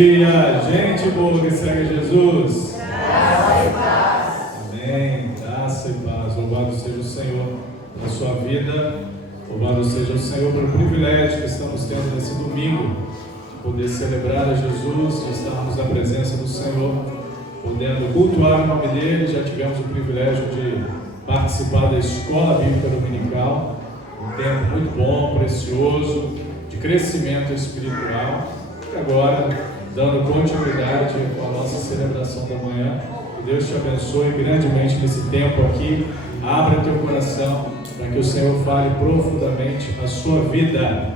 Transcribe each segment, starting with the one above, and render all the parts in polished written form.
dia, gente boa que segue Jesus. Graça e paz. Amém. Graça e paz. Louvado seja o Senhor pela sua vida. Louvado seja o Senhor pelo privilégio que estamos tendo nesse domingo de poder celebrar a Jesus, de estarmos na presença do Senhor, podendo cultuar o nome dele. Já tivemos o privilégio de participar da escola bíblica dominical, um tempo muito bom, precioso, de crescimento espiritual. E agora, dando continuidade com a nossa celebração da manhã, que Deus te abençoe grandemente nesse tempo aqui. Abra teu coração para que o Senhor fale profundamente na sua vida.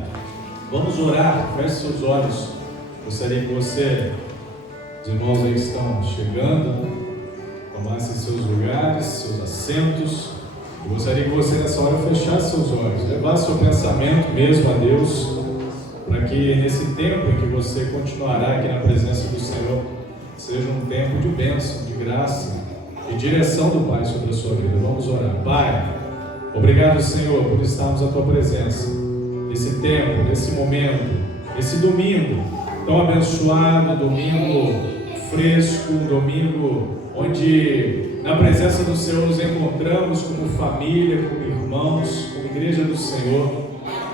Vamos orar, feche seus olhos. Gostaria que você, os irmãos aí que estão chegando, tomassem seus lugares, seus assentos. Eu gostaria que você nessa hora fechasse seus olhos, levasse seu pensamento mesmo a Deus, para que nesse tempo em que você continuará aqui na presença do Senhor, seja um tempo de bênção, de graça, de direção do Pai sobre a sua vida. Vamos orar. Pai, obrigado, Senhor, por estarmos à Tua presença, nesse tempo, nesse momento, nesse domingo tão abençoado, domingo fresco, domingo onde na presença do Senhor nos encontramos como família, como irmãos, como igreja do Senhor,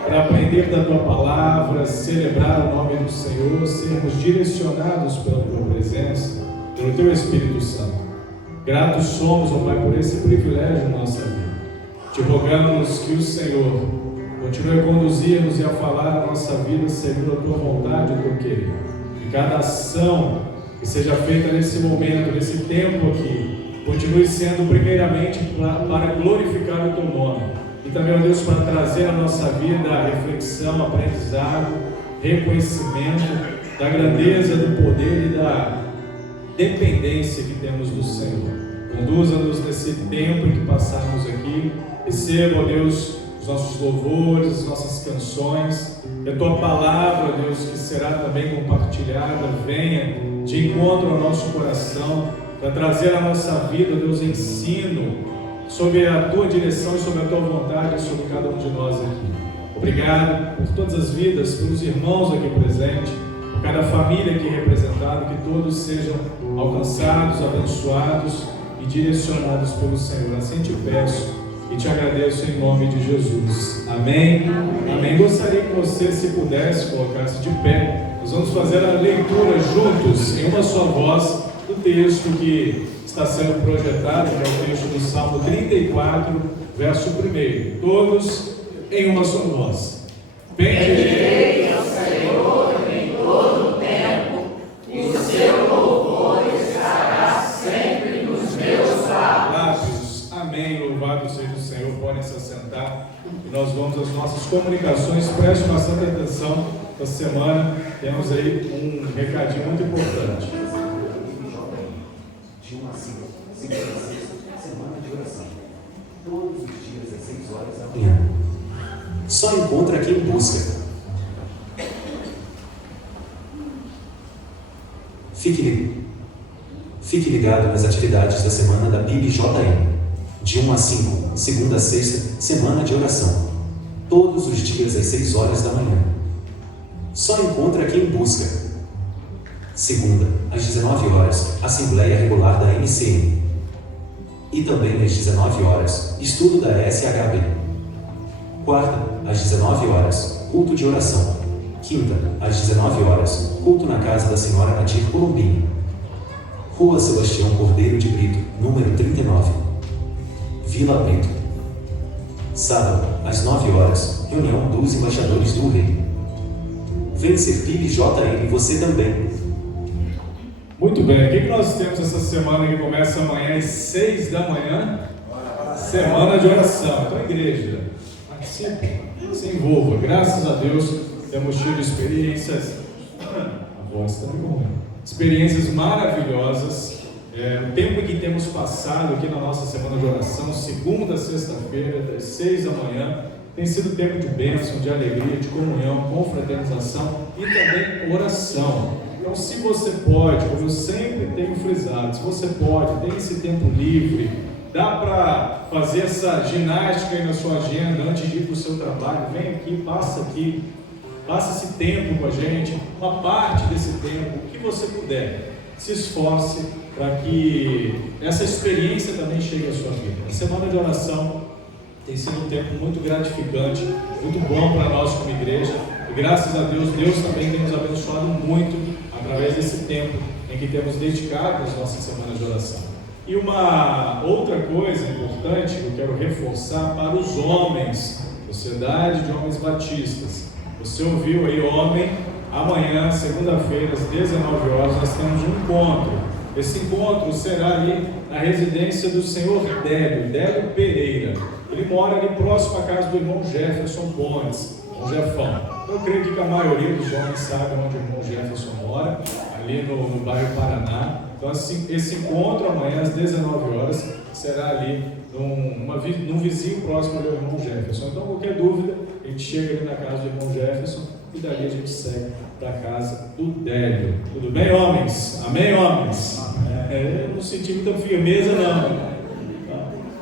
para aprender da Tua Palavra, celebrar o nome do Senhor, sermos direcionados pela Tua presença, pelo Teu Espírito Santo. Gratos somos, ó Pai, por esse privilégio na nossa vida. Te rogamos que o Senhor continue a conduzir-nos e a falar a nossa vida segundo a Tua vontade e o Teu querer. E cada ação que seja feita nesse momento, nesse tempo aqui, continue sendo primeiramente para glorificar o Teu nome. E também, ó Deus, para trazer à nossa vida a reflexão, aprendizado, reconhecimento da grandeza, do poder e da dependência que temos do Senhor. Conduza-nos nesse tempo em que passarmos aqui. Receba, ó Deus, os nossos louvores, as nossas canções. Que a Tua Palavra, ó Deus, que será também compartilhada, venha de encontro ao nosso coração, para trazer à nossa vida, ó Deus, ensino sobre a Tua direção e sobre a Tua vontade sobre cada um de nós aqui. Obrigado por todas as vidas, pelos irmãos aqui presentes, por cada família aqui representada, que todos sejam alcançados, abençoados e direcionados pelo Senhor. Assim te peço e te agradeço em nome de Jesus. Amém? Amém. Gostaria que você, se pudesse, colocar-se de pé. Nós vamos fazer a leitura juntos, em uma só voz, do texto que está sendo projetado, que é o texto do Salmo 34, verso 1. Todos em uma só voz. Bendirei ao Senhor em todo o tempo, e o seu louvor estará sempre nos meus lábios. Amém. Louvado seja o Senhor. Podem se assentar. E nós vamos às nossas comunicações. Preste bastante atenção. Essa semana temos aí um recadinho muito importante. Semana de oração. Todos os dias às 6 horas da manhã. Só encontra quem busca. Fique ligado nas atividades da semana da PIB-JM. De 1 a 5, segunda a sexta, semana de oração. Todos os dias às 6 horas da manhã. Só encontra quem busca. Segunda, às 19 horas, Assembleia Regular da MCM. E também às 19 horas, estudo da SHB. Quarta, às 19 horas, culto de oração. Quinta, às 19 horas, culto na casa da Senhora Nadir Colombini. Rua Sebastião Cordeiro de Brito, número 39. Vila Brito. Sábado, às 9 horas, reunião dos embaixadores do Rei. Vem ser PIB-JM você também. Muito bem, o que nós temos essa semana que começa amanhã às 6 da manhã? Semana de oração. Então, igreja, participe, se envolva. Graças a Deus, temos tido experiências, a voz está bom, experiências maravilhosas. O tempo que temos passado aqui na nossa semana de oração, segunda a sexta-feira, das 6 da manhã, tem sido tempo de bênção, de alegria, de comunhão, confraternização e também oração. Então, se você pode, como eu sempre tenho frisado, se você pode, tem esse tempo livre, dá para fazer essa ginástica aí na sua agenda antes de ir para o seu trabalho, vem aqui, passa aqui, Faça esse tempo com a gente, uma parte desse tempo, o que você puder. Se esforce para que essa experiência também chegue à sua vida. A semana de oração tem sido um tempo muito gratificante, muito bom para nós como igreja. E graças a Deus, Deus também tem nos abençoado muito através desse tempo em que temos dedicado as nossas semanas de oração. E uma outra coisa importante que eu quero reforçar para os homens, Sociedade de Homens Batistas. Você ouviu aí, homem, amanhã, segunda-feira, às 19 horas, nós temos um encontro. Esse encontro será ali na residência do senhor Délio Pereira. Ele mora ali próximo à casa do irmão Jefferson Pontes, o Jefão. Eu creio que a maioria dos homens sabe onde o irmão Jefferson mora, ali no bairro Paraná. Então, assim, esse encontro amanhã às 19 horas será ali num vizinho próximo do irmão Jefferson. Então, qualquer dúvida, a gente chega ali na casa do irmão Jefferson e dali a gente segue para a casa do Délio. Tudo bem, homens? Amém, homens? Eu não senti muita firmeza, não.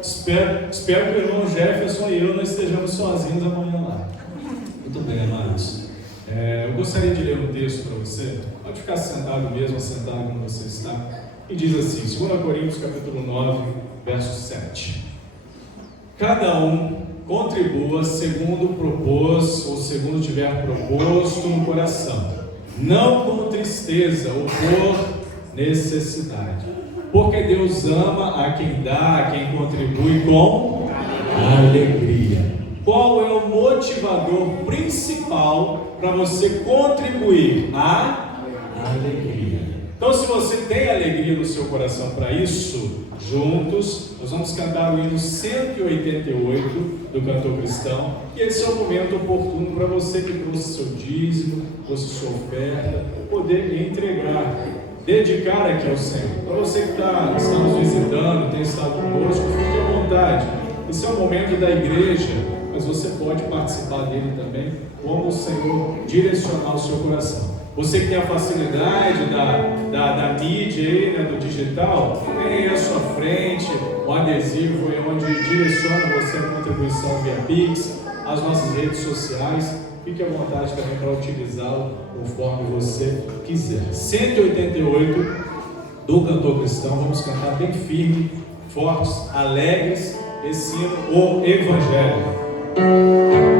Espero que o irmão Jefferson e eu não estejamos sozinhos amanhã lá. Muito bem, amados. Eu gostaria de ler um texto para você. Pode ficar sentado mesmo, sentado como você está. E diz assim, 2 Coríntios capítulo 9, verso 7. Cada um contribua segundo propôs, ou segundo tiver proposto no coração, não com tristeza ou por necessidade. Porque Deus ama a quem dá, a quem contribui com alegria. Qual é o motivador principal para você contribuir? A alegria. Então, se você tem alegria no seu coração para isso, juntos, nós vamos cantar o hino 188 do Cantor Cristão. E esse é o momento oportuno para você que trouxe seu dízimo, trouxe sua oferta, poder entregar, dedicar aqui ao Senhor. Para você que está nos visitando, tem estado conosco, fique à vontade. Esse é o momento da igreja, mas você pode participar dele também, como o Senhor direcionar o seu coração. Você que tem a facilidade da mídia aí, né, do digital, tem aí à sua frente o adesivo aí onde direciona você a contribuição via Pix, as nossas redes sociais. Fique à vontade também para utilizá-lo conforme você quiser. 188 do Cantor Cristão, vamos cantar bem firme, fortes, alegres, esse hino, o Evangelho. Glória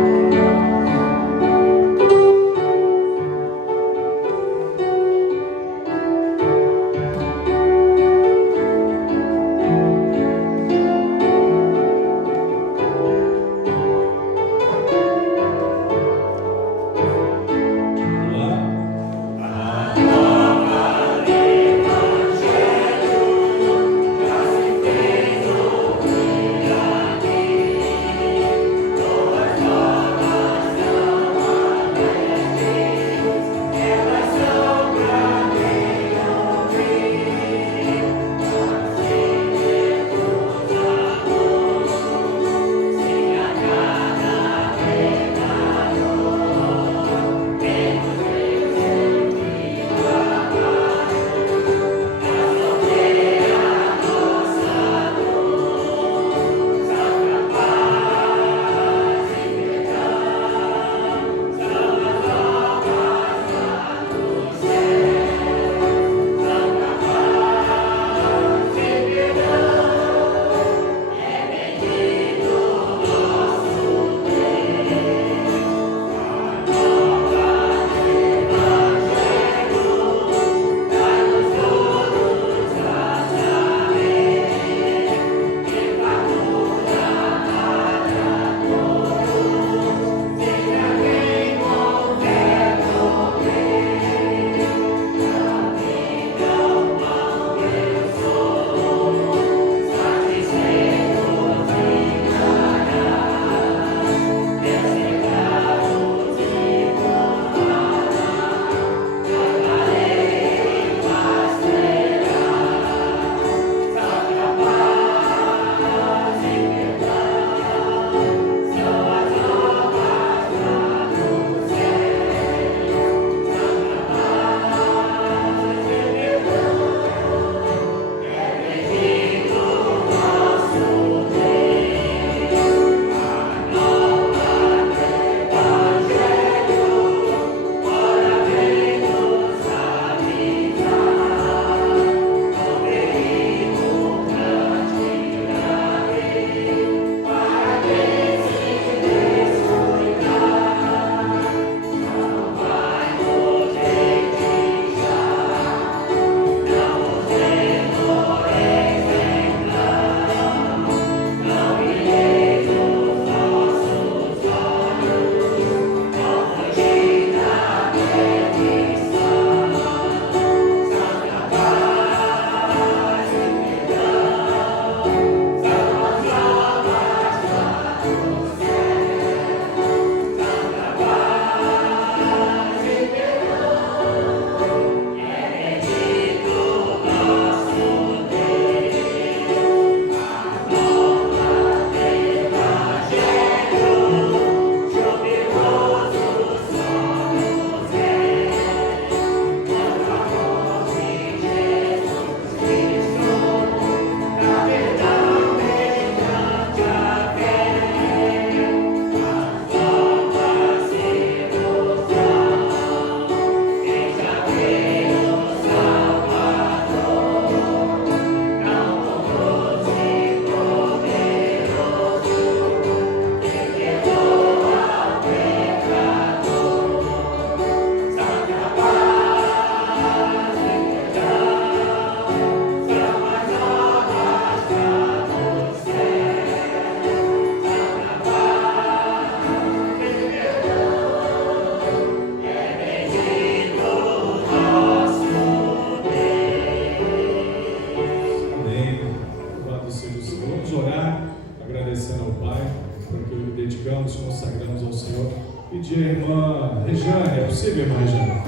dedicamos, consagramos ao Senhor. Pedir a irmã Rejane, é possível, irmã Rejane?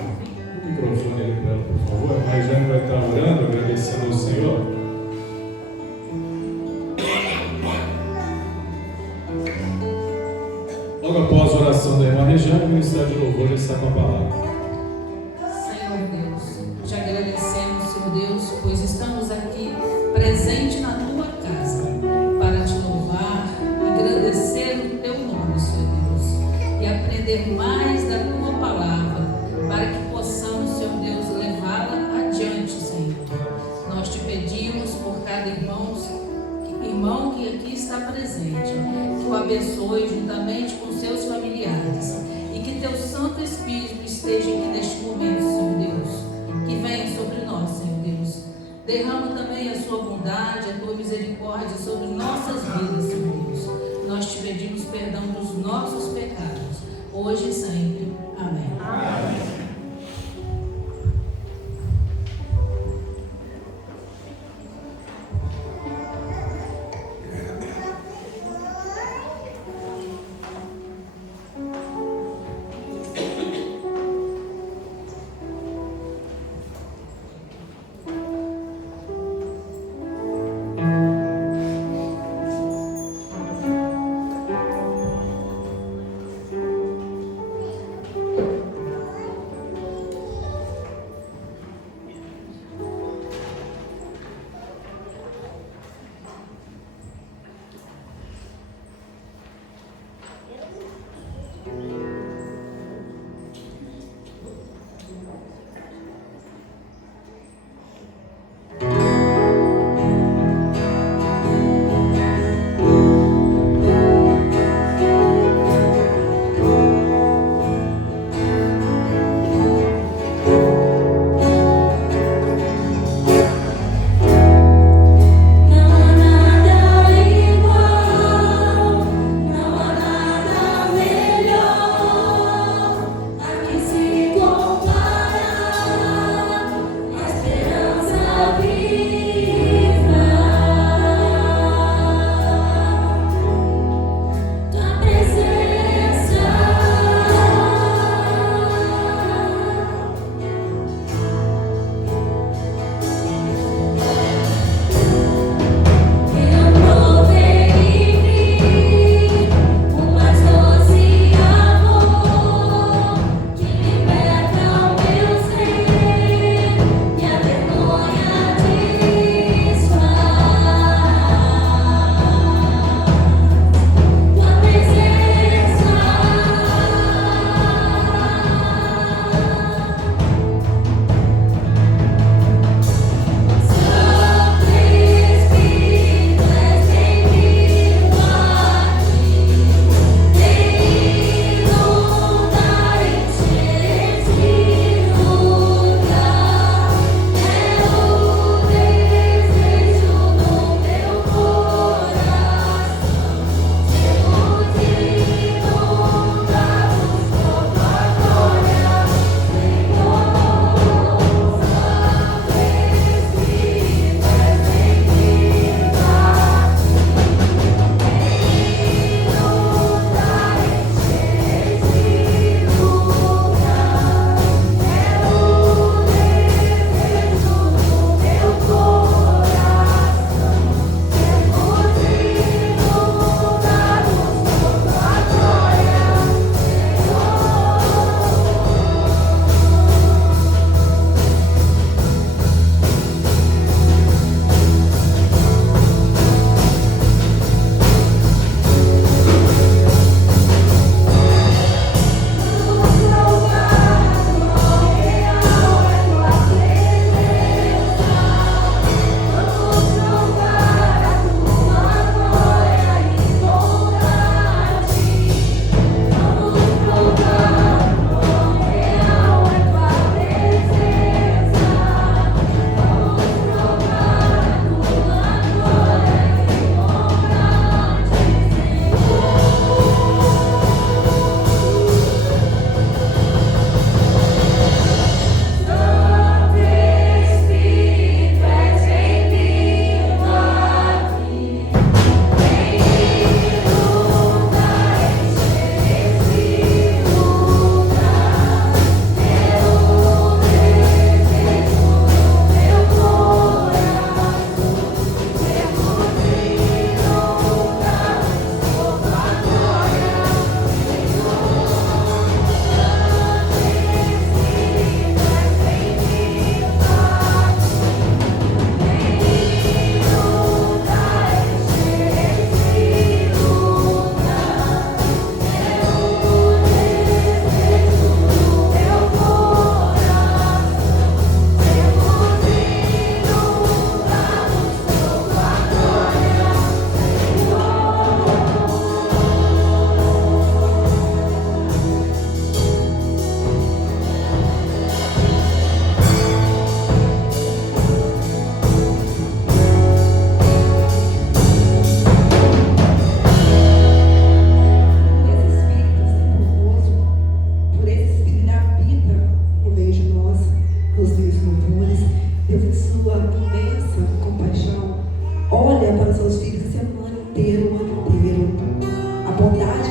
O microfone ali para ela, por favor. A irmã Rejane vai estar orando, agradecendo ao Senhor. Logo após a oração da irmã Rejane, o ministério de louvor está com a palavra. Senhor Deus, te agradecemos, Senhor Deus, pois estamos aqui presente na tua casa para te louvar, agradecer o teu nome, Senhor Deus, e aprender mais da tua palavra, para que possamos, Senhor Deus, levá-la adiante, Senhor. Nós te pedimos por cada irmão que aqui está presente, que o abençoe juntamente com seus familiares e que teu Santo Espírito esteja aqui neste momento, Senhor Deus, que venha sobre nós, Senhor Deus. Derrama também a sua bondade, a tua misericórdia sobre nossas vidas, Senhor Deus. Nós te pedimos perdão dos nossos pecados, hoje e sempre. Amém. Amém. Não há nada melhor.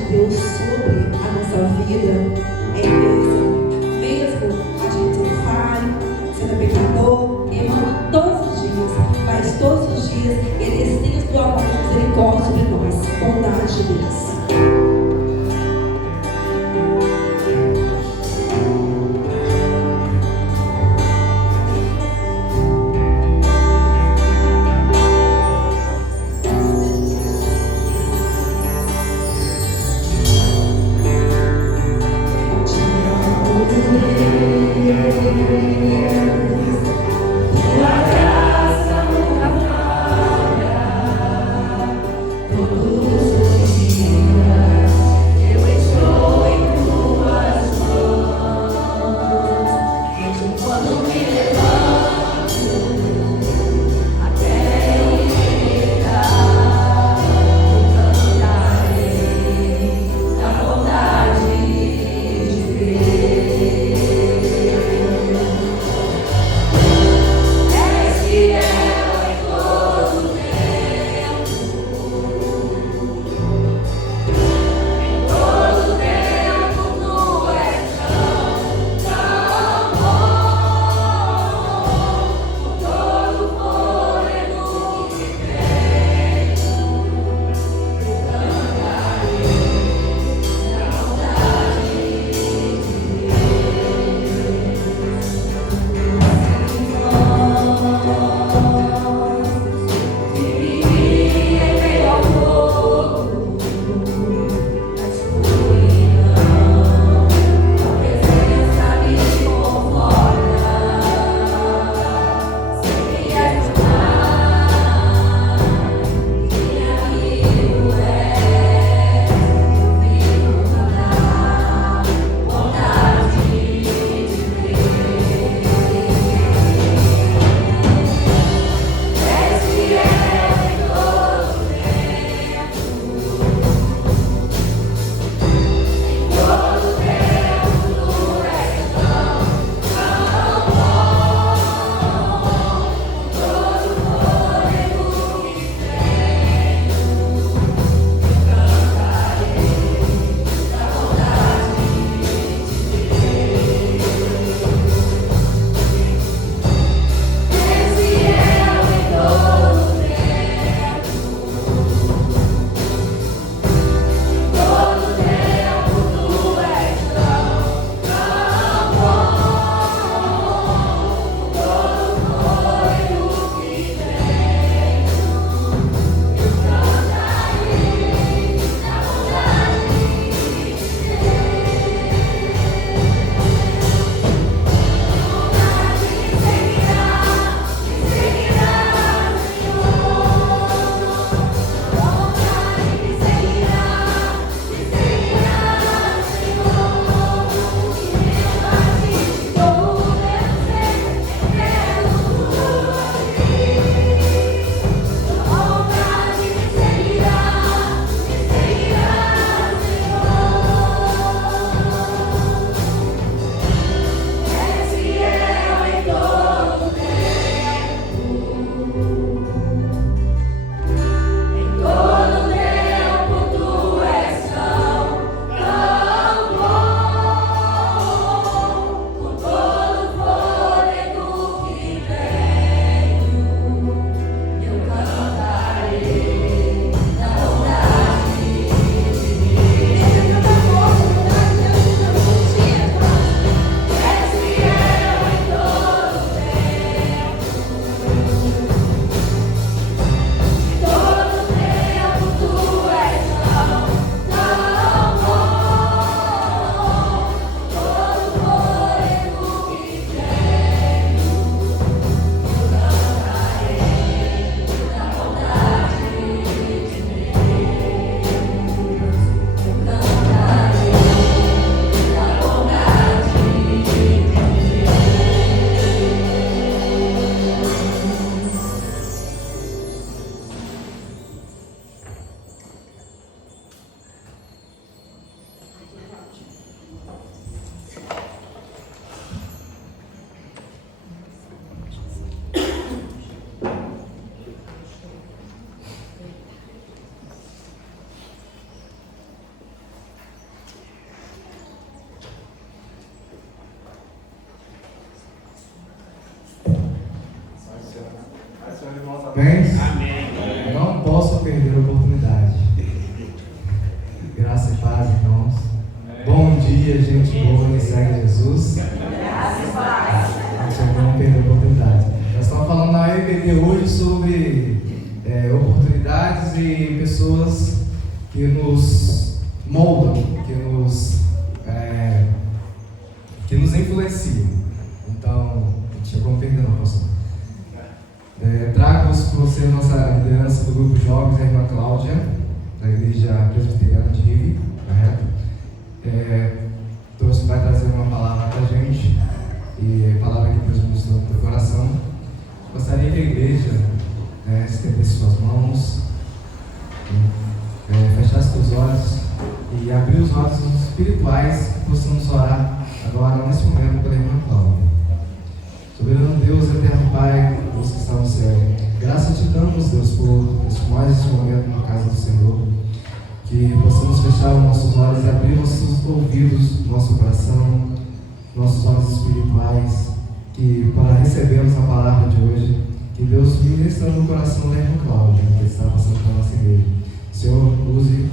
Deus sobre a nossa vida é bênção. Mesmo a gente sendo falho, sendo pecador, errando todos os dias, mas todos os dias Ele estende sua mão de misericórdia sobre nós. Bondade de Deus. Todos os dias. paz, irmãos. Bom dia, gente boa que segue Jesus. Graças a Deus. Não perder a oportunidade. Nós estamos falando na EBD hoje sobre oportunidades e pessoas que nos moldam, que nos influenciam. Então, chegou me perdendo, pastor. Trago para você a nossa liderança do grupo Jovens, a irmã Cláudia, da Igreja Presbiteriana de Rive, correto? Vai trazer uma palavra para a gente, e a palavra que Deus ministrou no meu coração. Gostaria que a igreja estendesse suas mãos, fechasse seus olhos e abrir os olhos espirituais, que possamos orar agora, nesse momento, pela irmã Cláudia. Soberano Deus, eterno Pai, Deus que está no céu, graças te damos, Deus, por mais esse momento na casa do Senhor, que possamos fechar os nossos olhos e abrir nossos ouvidos, nosso coração, nossos olhos espirituais, que para recebermos a palavra de hoje, que Deus ministra no coração da irmã Cláudia, que está passando pela nossa igreja. O Senhor use,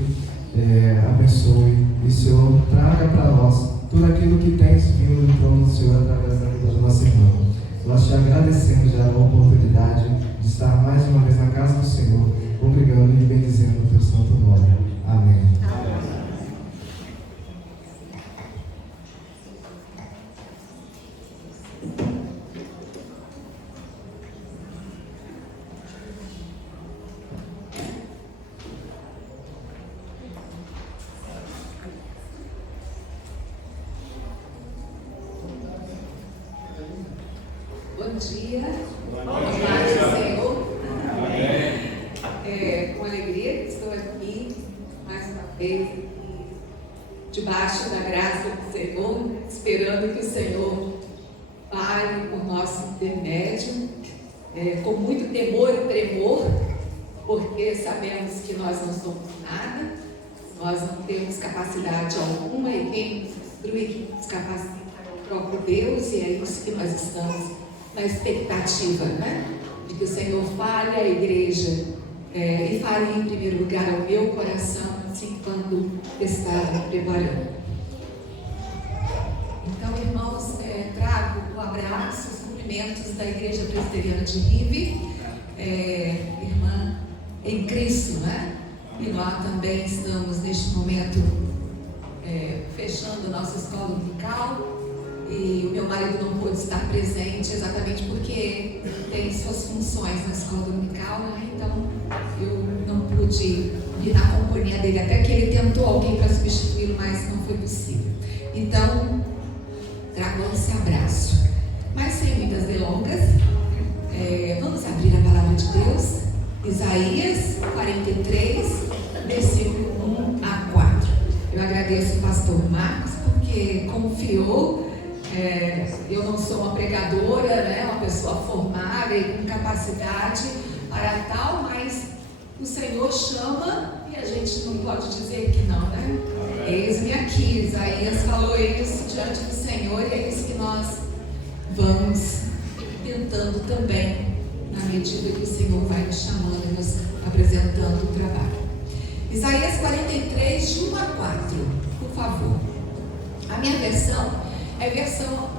abençoe, e o Senhor traga para nós tudo aquilo que tens vindo do trono do Senhor através da vida do nosso irmão. Nós te agradecemos já a oportunidade de estar mais uma vez na casa do Senhor, congregando e bendizendo o teu santo nome. Amém. Bom dia. Paz do Senhor. Com alegria que estou aqui mais uma vez, aqui, debaixo da graça do Senhor, esperando que o Senhor fale por nosso intermédio, com muito temor e tremor, porque sabemos que nós não somos nada, nós não temos capacidade alguma, e quem nos instrui, quem nos capacita é o próprio Deus, e é isso que nós estamos na expectativa, de que o Senhor fale à igreja, e fale em primeiro lugar ao meu coração, assim quando estava preparando. Então, irmãos, trago o abraço, os cumprimentos da Igreja Presbiteriana de Rive, irmã em Cristo, E nós também estamos neste momento fechando a nossa escola dominical. E o meu marido não pôde estar presente exatamente porque tem suas funções na escola dominical, então eu não pude vir na companhia dele, até que ele tentou alguém para substituí-lo, mas não foi possível. Então, trago esse abraço. Mas sem muitas delongas, vamos abrir a palavra de Deus, Isaías 43, versículo 1 a 4. Eu agradeço o pastor Marcos porque confiou. Eu não sou uma pregadora, uma pessoa formada e com capacidade para tal, mas o Senhor chama e a gente não pode dizer que não, Eis-me aqui, Isaías falou isso diante do Senhor, e é isso que nós vamos tentando também, na medida que o Senhor vai nos chamando e nos apresentando o trabalho. Isaías 43, de 1 a 4, por favor. A minha versão é versão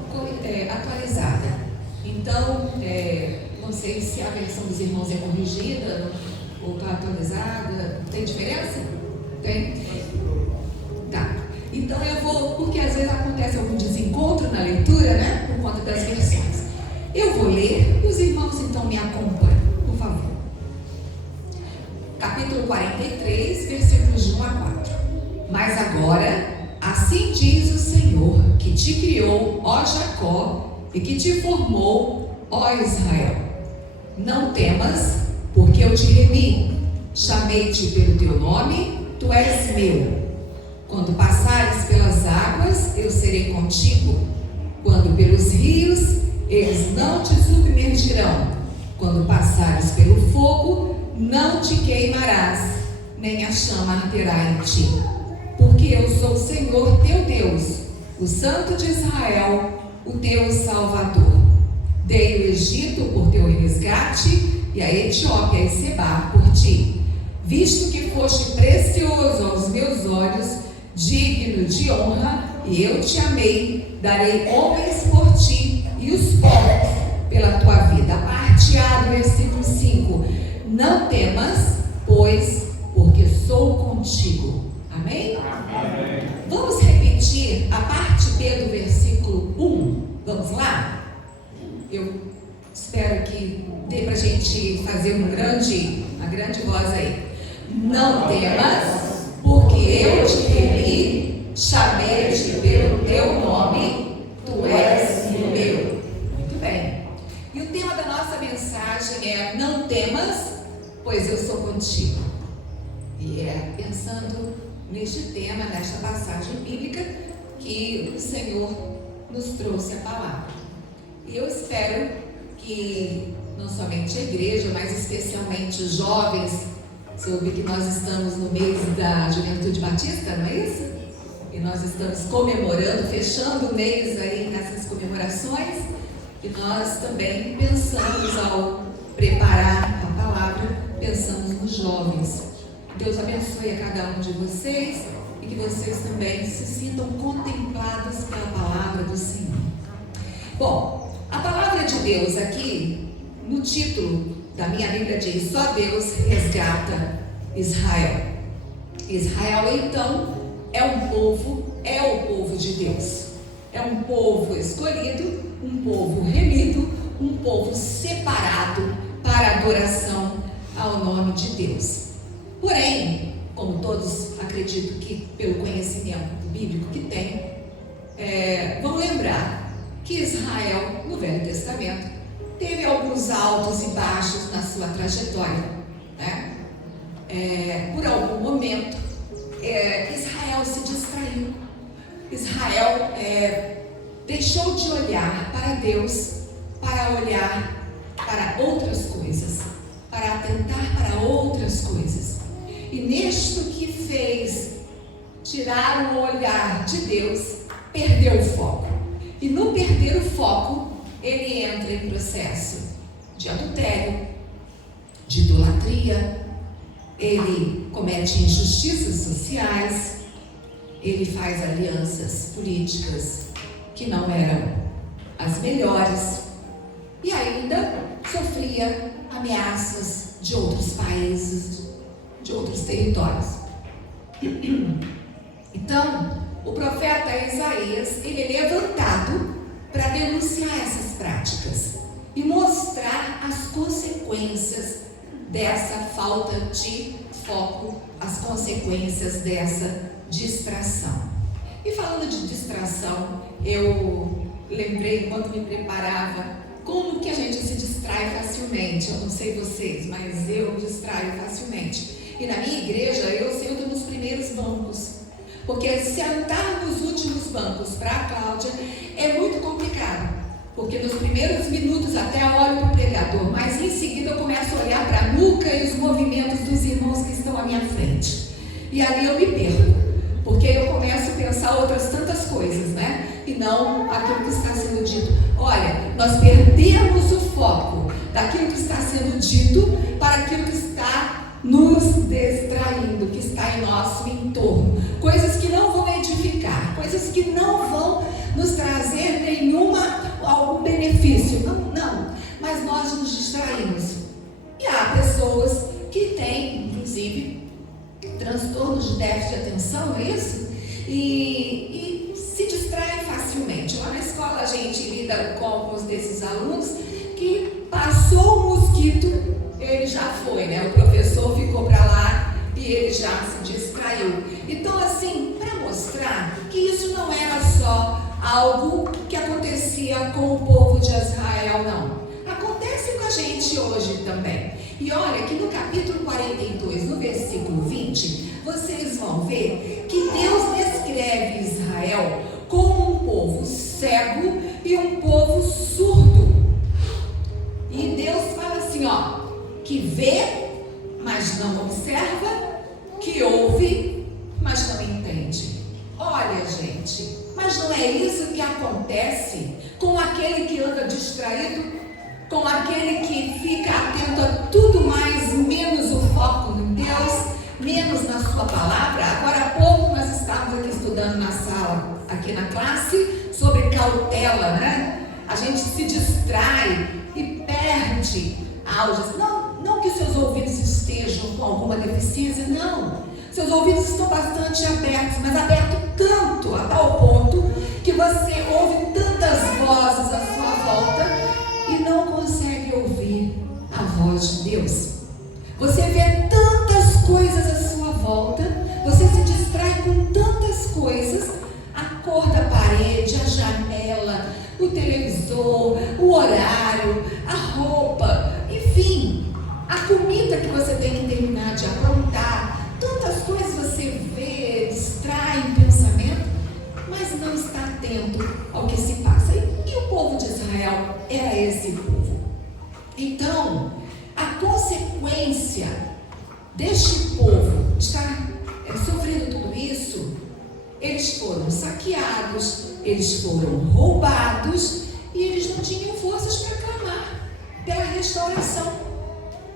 atualizada. Então, não sei se a versão dos irmãos é corrigida ou está atualizada. Tem diferença? Tem? Tá. Então eu vou, porque às vezes acontece algum desencontro na leitura, por conta das versões. Eu vou ler e os irmãos então me acompanham, por favor. Capítulo 43, versículos de 1 a 4. Mas agora, assim diz o Senhor, que te criou, ó Jacó, e que te formou, ó Israel. Não temas, porque eu te remi, chamei-te pelo teu nome, tu és meu. Quando passares pelas águas, eu serei contigo. Quando pelos rios, eles não te submergirão. Quando passares pelo fogo, não te queimarás, nem a chama arderá em ti. Porque eu sou o Senhor teu Deus, o Santo de Israel, o teu Salvador. Dei o Egito por teu resgate e a Etiópia e Sebá por ti. Visto que foste precioso aos meus olhos, digno de honra, e eu te amei, darei homens por ti e os povos pela tua vida. A parte A do versículo 5. Não temas, pois, porque sou contigo. Amém? Amém. Vamos repetir a parte B do versículo 1. Vamos lá? Eu espero que dê para a gente fazer uma grande voz aí. Não temas, porque eu te remi, chamei-te pelo teu nome, tu és meu. Muito bem. E o tema da nossa mensagem é: não temas, pois eu sou contigo. E é pensando neste tema, nesta passagem bíblica, que o Senhor nos trouxe a palavra. E eu espero que não somente a igreja, mas especialmente os jovens, soube que nós estamos no mês da Juventude Batista, não é isso? E nós estamos comemorando, fechando o mês aí nessas comemorações, e nós também pensamos, ao preparar a palavra, pensamos nos jovens. Deus abençoe a cada um de vocês e que vocês também se sintam contemplados pela palavra do Senhor. Bom, a palavra de Deus aqui, no título da minha Bíblia diz: só Deus resgata Israel. Israel, então, é o povo de Deus. É um povo escolhido, um povo remido, um povo separado para adoração ao nome de Deus. Porém, como todos acredito que pelo conhecimento bíblico que tem, vão lembrar que Israel, no Velho Testamento, teve alguns altos e baixos na sua trajetória, né? Por algum momento, Israel se distraiu. Israel deixou de olhar para Deus, para olhar para outras coisas, para atentar para outras coisas. E nisto que fez tirar o olhar de Deus, perdeu o foco. E no perder o foco, ele entra em processo de adultério, de idolatria, ele comete injustiças sociais, ele faz alianças políticas que não eram as melhores e ainda sofria ameaças de outros países, de outros territórios. Então, o profeta Isaías, ele é levantado para denunciar essas práticas e mostrar as consequências dessa falta de foco, as consequências dessa distração. E falando de distração, eu lembrei quando me preparava como que a gente se distrai facilmente. Eu não sei vocês, mas eu me distraio facilmente. E na minha igreja eu sento nos primeiros bancos, porque sentar nos últimos bancos para a Cláudia é muito complicado, porque nos primeiros minutos até eu olho para o pregador, mas em seguida eu começo a olhar para a nuca e os movimentos dos irmãos que estão à minha frente, e ali eu me perco, porque eu começo a pensar outras tantas coisas, né? E não aquilo que está sendo dito. Olha, nós perdemos o foco daquilo que está sendo dito para aquilo que está nos distraindo, que está em nosso entorno, coisas que não vão edificar, coisas que não vão nos trazer algum benefício, não, mas nós nos distraímos. E há pessoas que têm, inclusive, transtornos de déficit de atenção, não é isso? E se distraem facilmente. Lá na escola a gente lida com alguns desses alunos que passou o mosquito, ele já foi, né? O professor ficou para lá e ele já se distraiu. Então, assim, para mostrar que isso não era só algo que acontecia com o povo de Israel, não. Acontece com a gente hoje também. E olha que no capítulo 42, no versículo 20, vocês vão ver que Deus descreve Israel como um povo cego e um povo surdo. E Deus fala assim, ó, que vê, mas não observa, que ouve, mas não entende. Olha, gente, mas não é isso que acontece com aquele que anda distraído, com aquele que fica atento a tudo mais, menos o foco em Deus, menos na sua palavra. Agora há pouco nós estávamos aqui estudando na sala, aqui na classe, sobre cautela, né? A gente se distrai e perde áudios. Não que seus ouvidos estejam com alguma deficiência, não. Seus ouvidos estão bastante abertos, mas abertos tanto, a tal ponto, que você ouve tantas vozes à sua volta e não consegue ouvir a voz de Deus. Você vê tantas coisas à sua volta, você se distrai com tantas coisas, a cor da parede, a janela, o televisor, o horário, a roupa, enfim, a comida que você tem que terminar de aprontar, tantas coisas você vê, distrai em pensamento, mas não está atento ao que se passa. E o povo de Israel era esse povo. Então, a consequência deste povo estar sofrendo tudo isso, eles foram saqueados, eles foram roubados e eles não tinham forças para clamar pela restauração.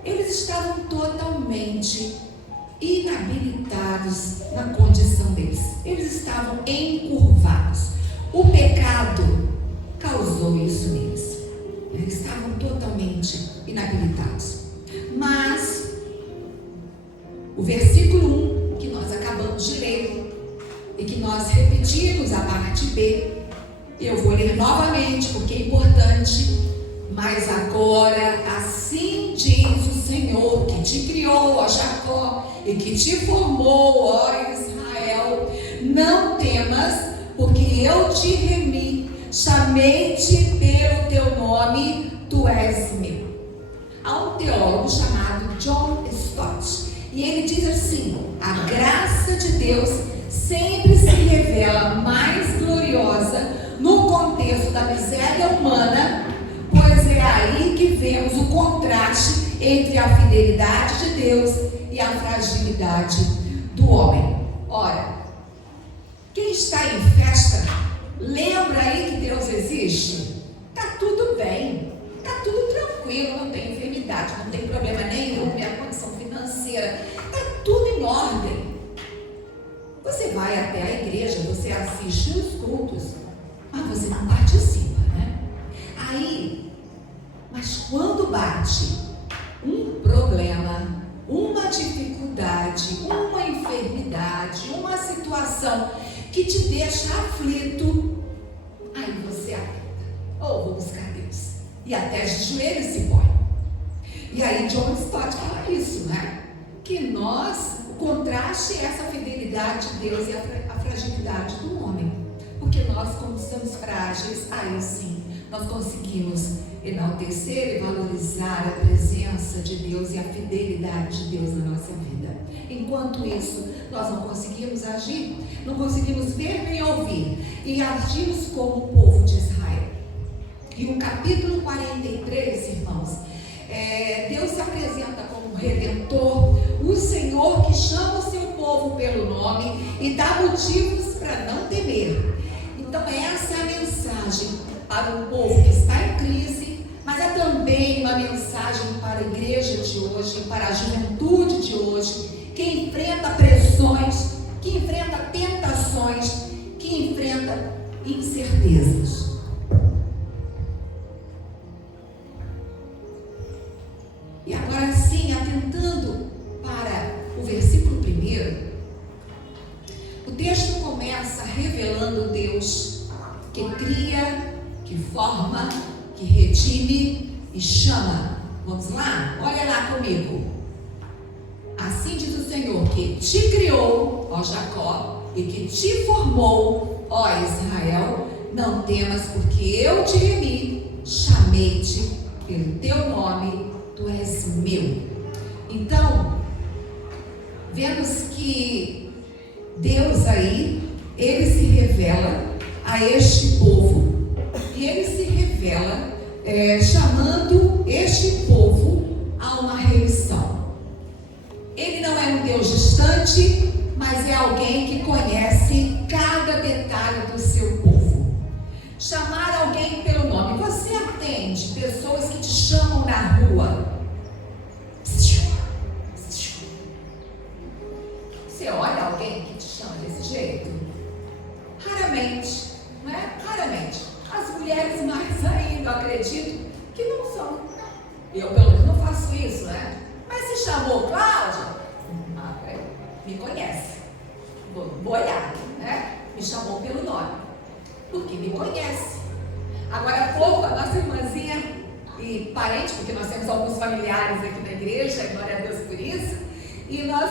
Eles estavam totalmente inabilitados na condição deles. Eles estavam encurvados. O pecado causou isso neles. Eles estavam totalmente inabilitados. Mas o versículo 1 que nós acabamos de ler e que nós repetimos a parte B, eu vou ler novamente porque é importante. Mas agora assim diz o Senhor que te criou, ó Jacó, e que te formou, ó Israel: não temas, porque eu te remi, chamei-te pelo teu nome, tu és meu. Há um teólogo chamado John Stott, e ele diz assim: a graça de Deus sempre se revela mais gloriosa no contexto da miséria humana, pois é aí que vemos o contraste entre a fidelidade de Deus e a fragilidade do homem. Ora, quem está em festa, lembra aí que Deus existe? Está tudo bem, está tudo tranquilo, não tem enfermidade, não tem problema nenhum, minha condição financeira, está tudo em ordem. Você vai até a igreja, você assiste os cultos, mas você não participa, né? Aí, mas quando bate um problema, uma dificuldade, uma enfermidade, uma situação que te deixa aflito, aí você atenta, vou buscar Deus, e até de joelhos se põe. E aí John Stott fala isso, né? Que o contraste é essa fidelidade de Deus e a fragilidade do homem. Porque nós, como somos frágeis, aí sim, nós conseguimos enaltecer e valorizar a presença de Deus e a fidelidade de Deus na nossa vida. Enquanto isso, nós não conseguimos agir, não conseguimos ver nem ouvir, e agimos como o povo de Israel. E o capítulo 43, irmãos, Deus se apresenta como Redentor, o Senhor que chama o seu povo pelo nome e dá motivos para não temer. Então essa é a mensagem para o povo que está em crise, mas é também uma mensagem para a igreja de hoje, para a juventude de hoje, que enfrenta pressões, que enfrenta tentações, que enfrenta incertezas. E agora sim, atentando para o versículo 1, o texto começa revelando Deus que cria, que forma, que redime e chama. Vamos lá? Olha lá comigo. Assim diz o Senhor que te criou, ó Jacó, e que te formou, ó Israel: não temas, porque eu te remi, chamei-te pelo teu nome, tu és meu. Então, vemos que Deus aí, ele se revela a este povo, e ele se revela chamando este povo a uma remissão. Ele não é um Deus distante, mas é alguém que conhece cada detalhe do seu povo. Chamar alguém pelo nome. Você atende pessoas que te chamam na rua. Você olha alguém que te chama desse jeito? acredito que não são. Eu, pelo menos, não faço isso, né? Mas se chamou Cláudia, me conhece. Vou olhar, né? Me chamou pelo nome, porque me conhece. Agora há pouco, a nossa irmãzinha e parente, porque nós temos alguns familiares aqui na igreja, glória a Deus por isso, e nós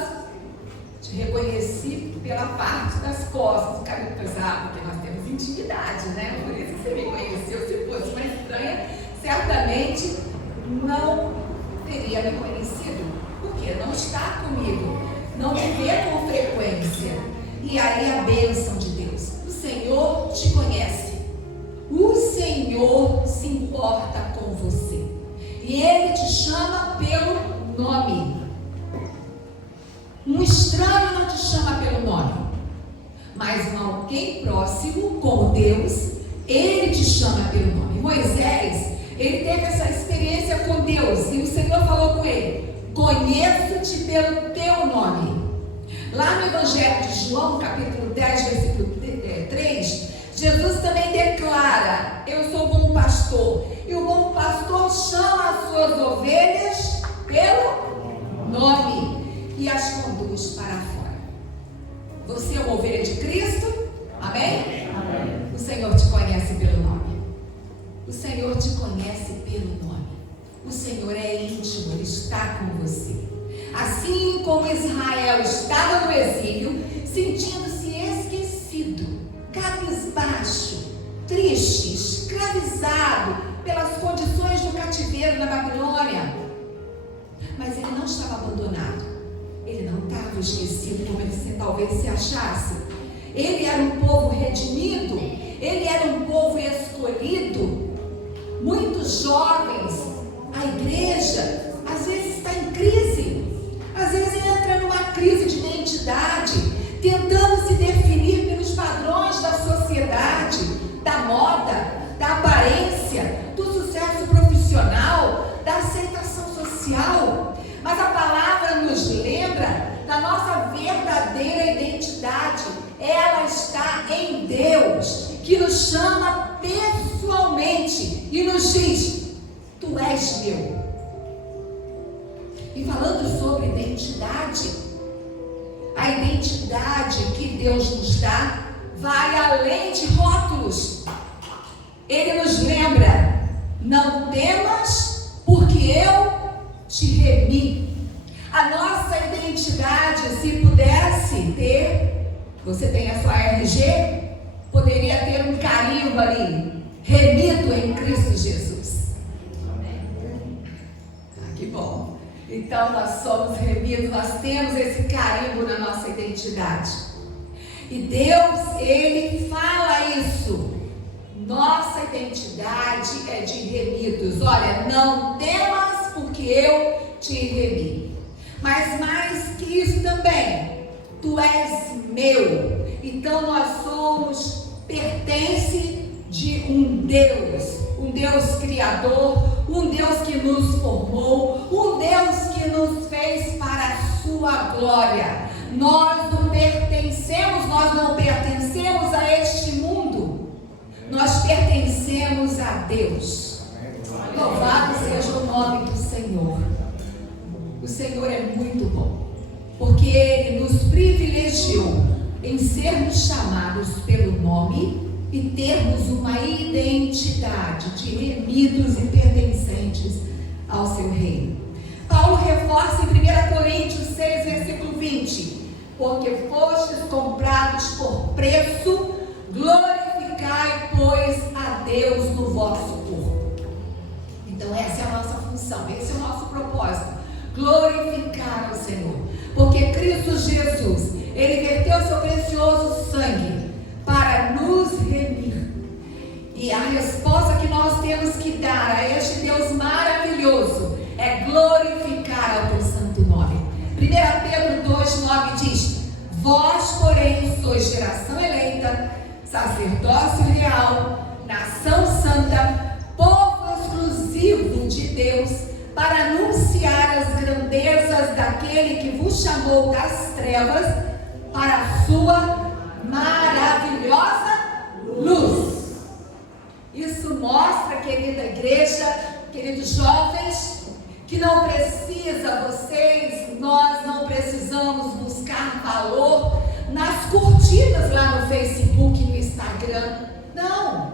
te reconheci pela parte das costas, o cabelo pesado, porque nós temos intimidade, né? Por isso que você me conheceu. Se fosse uma estranha, certamente não teria me conhecido, porque não está comigo, não me vê com frequência. E aí a bênção de Deus. O Senhor te conhece. O Senhor se importa com você. E Ele te chama pelo nome. Um estranho não te chama pelo nome. Mas um alguém próximo, como Deus, Ele te chama pelo nome. Moisés, ele teve essa experiência com Deus. E o Senhor falou com ele: conheço-te pelo teu nome. Lá no Evangelho de João, capítulo 10, versículo 3, Jesus também declara: eu sou o bom pastor, e o bom pastor chama as suas ovelhas pelo nome e as conduz para fora. Você é uma ovelha de Cristo? Amém? Amém. O Senhor te conhece pelo nome. O Senhor te conhece pelo nome. O Senhor é íntimo, Ele está com você. Assim como Israel estava no exílio, sentindo-se esquecido, cabisbaixo, triste, escravizado pelas condições do cativeiro na Babilônia. Mas ele não estava abandonado, ele não estava esquecido como ele talvez se achasse. Ele era um povo redimido, ele era um povo escolhido. Muitos jovens, a igreja às vezes está em crise, às vezes entra numa crise de identidade, tentando se definir pelos padrões da sociedade, da moda, da aparência, do sucesso profissional, da aceitação social. Mas a palavra nos lembra da nossa verdadeira identidade. Ela está em Deus, que nos chama pessoalmente e nos diz: tu és meu. E falando sobre identidade, a identidade que Deus nos dá vai além de rótulos. Ele nos lembra: não temas, porque eu te remi. A nossa identidade, se pudesse ter, você tem a sua RG, poderia ter um carimbo ali: remido em Cristo Jesus. Que bom. Então nós somos remidos, nós temos esse carimbo na nossa identidade. E Deus, Ele fala isso. Nossa identidade é de remidos. Olha, não temas, porque eu te remi. Mas mais que isso também, tu és meu. Então nós somos pertence de um Deus criador, um Deus que nos formou, um Deus que nos fez para a sua glória. Nós não pertencemos a este mundo, nós pertencemos a Deus. Louvado seja o nome do Senhor. O Senhor é muito bom, porque Ele nos privilegiou em sermos chamados pelo nome e termos uma identidade de remidos e pertencentes ao seu reino. Paulo reforça em 1 Coríntios 6, versículo 20: porque fostes comprados por preço, glorificai, pois, a Deus no vosso corpo. Então essa é a nossa função, esse é o nosso propósito: glorificar o Senhor, porque Cristo Jesus, Ele verteu seu precioso sangue para nos remir. E a resposta que nós temos que dar a este Deus maravilhoso é glorificar ao teu santo nome. 1 Pedro 2,9 diz: vós, porém, sois geração eleita, sacerdócio real, nação santa, povo exclusivo de Deus, para anunciar as grandezas daquele que vos chamou das trevas para a sua maravilhosa luz. Isso mostra, querida igreja, queridos jovens, que não precisa nós não precisamos buscar valor nas curtidas lá no Facebook e no Instagram. Não.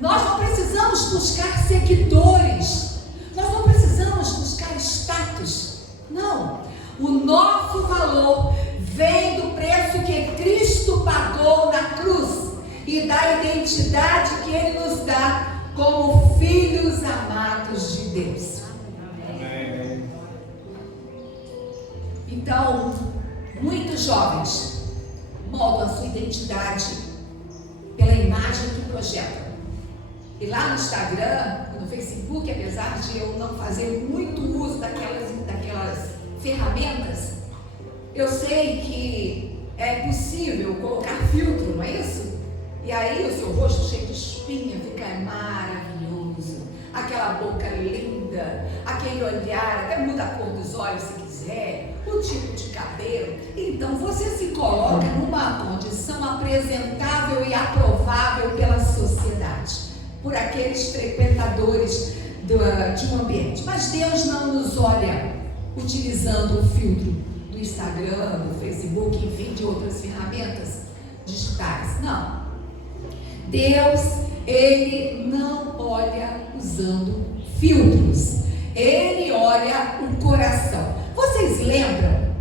Nós não precisamos buscar seguidores. Nós não precisamos buscar status. Não. O nosso valor vem do preço que Cristo pagou na cruz e da identidade que Ele nos dá como filhos amados de Deus. Amém. Então, muitos jovens moldam a sua identidade pela imagem que projetam. E lá no Instagram, no Facebook, apesar de eu não fazer muito uso daquelas ferramentas, eu sei que é possível colocar filtro, não é isso? E aí o seu rosto cheio de espinha fica maravilhoso, aquela boca linda, aquele olhar, até muda a cor dos olhos se quiser, o tipo de cabelo. Então você se coloca numa condição apresentável e aprovável pela sociedade, por aqueles frequentadores de um ambiente. Mas Deus não nos olha utilizando o filtro do Instagram, do Facebook, enfim, de outras ferramentas digitais. Não. Deus, Ele não olha usando filtros. Ele olha o coração. Vocês lembram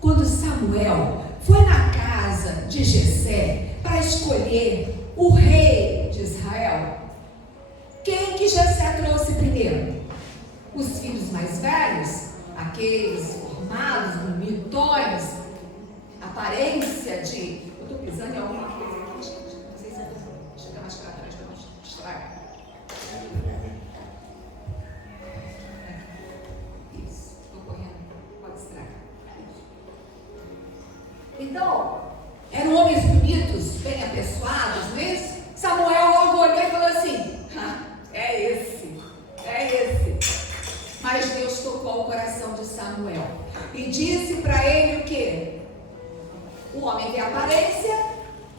quando Samuel foi na casa de Jessé para escolher o rei de Israel? Quem que Jessé trouxe primeiro? Os filhos mais velhos, aqueles formados, bonitões, aparência de... Eu estou pisando em alguma coisa aqui, gente. Não sei se chega mais para trás para não estragar. Isso, estou correndo, pode estragar. Então, eram homens bonitos, bem apessoados, não é isso? Samuel logo olhou e falou assim: é esse. Mas Deus tocou o coração de Samuel e disse para ele o quê? O homem vê a aparência,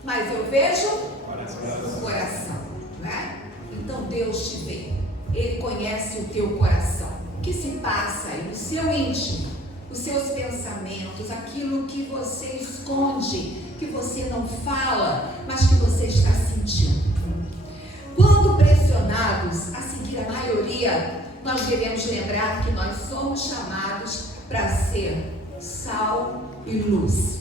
mas eu vejo o coração, né? Então Deus te vê, Ele conhece o teu coração, o que se passa aí no seu íntimo, os seus pensamentos, aquilo que você esconde, que você não fala, mas que você está sentindo. Quando pressionados a seguir a maioria, nós devemos lembrar que nós somos chamados para ser sal e luz.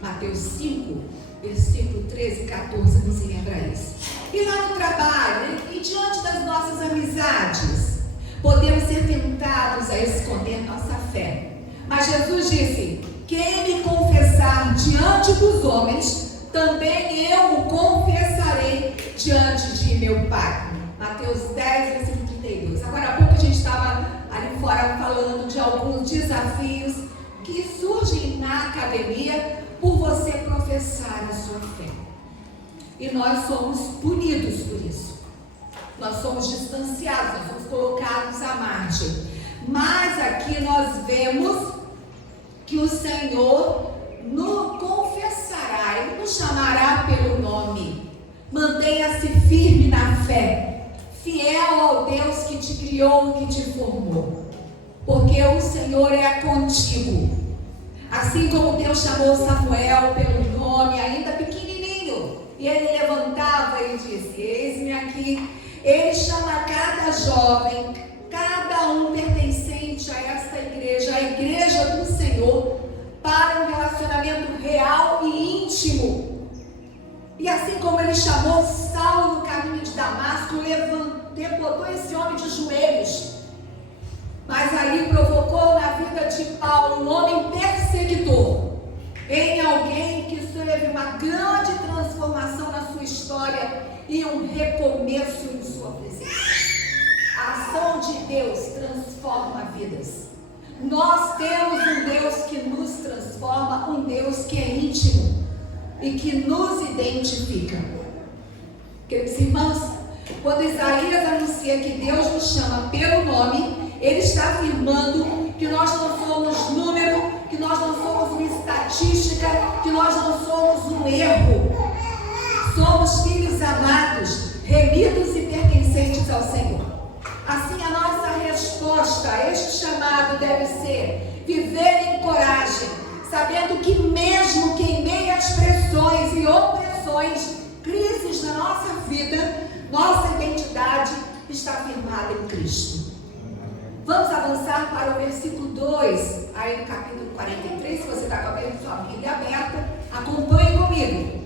Mateus 5, versículo 13 e 14 nos lembra isso. E lá no trabalho, e diante das nossas amizades, podemos ser tentados a esconder nossa fé. Mas Jesus disse: quem me confessar diante dos homens, também eu o confessarei diante de meu Pai. Mateus 10, versículo 32. Agora há pouco a gente estava ali fora falando de alguns desafios que surgem na academia por você professar a sua fé. E nós somos punidos por isso. Nós somos distanciados, nós somos colocados à margem. Mas aqui nós vemos que o Senhor nos confessará, Ele nos chamará pelo nome. Mantenha-se firme na fé, fiel ao Deus que te criou e que te formou, porque o Senhor é contigo. Assim como Deus chamou Samuel pelo nome, ainda pequenininho, e ele levantava e disse: eis-me aqui. Ele chama cada jovem, cada um pertencente a esta igreja, a igreja do Senhor, para um relacionamento real e íntimo. E assim como ele chamou Saulo no caminho de Damasco, botou esse homem de joelhos, mas aí provocou na vida de Paulo, um homem perseguidor, em alguém que teve uma grande transformação na sua história e um recomeço em sua presença. A ação de Deus transforma vidas. Nós temos um Deus que nos transforma, um Deus que é íntimo e que nos identifica. Queridos irmãos, quando Isaías anuncia que Deus nos chama pelo nome, ele está afirmando que nós não somos número, que nós não somos uma estatística, que nós não somos um erro. Somos filhos amados, remidos e pertencentes ao Senhor. Assim, a nossa resposta a este chamado deve ser viver em coragem, sabendo que mesmo que em meio às pressões e opressões, crises na nossa vida, nossa identidade está firmada em Cristo. Vamos avançar para o versículo 2, aí no capítulo 43, se você está com a sua Bíblia aberta, acompanhe comigo.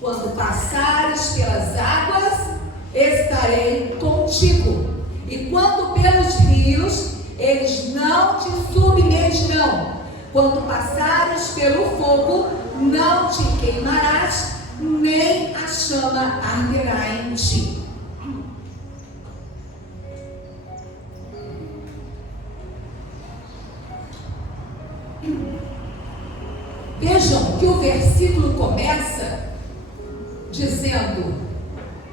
Quando passares pelas águas, estarei contigo. E quando pelos rios, eles não te submergirão. Quando passares pelo fogo, não te queimarás, nem a chama arderá em ti. Vejam que o versículo começa dizendo: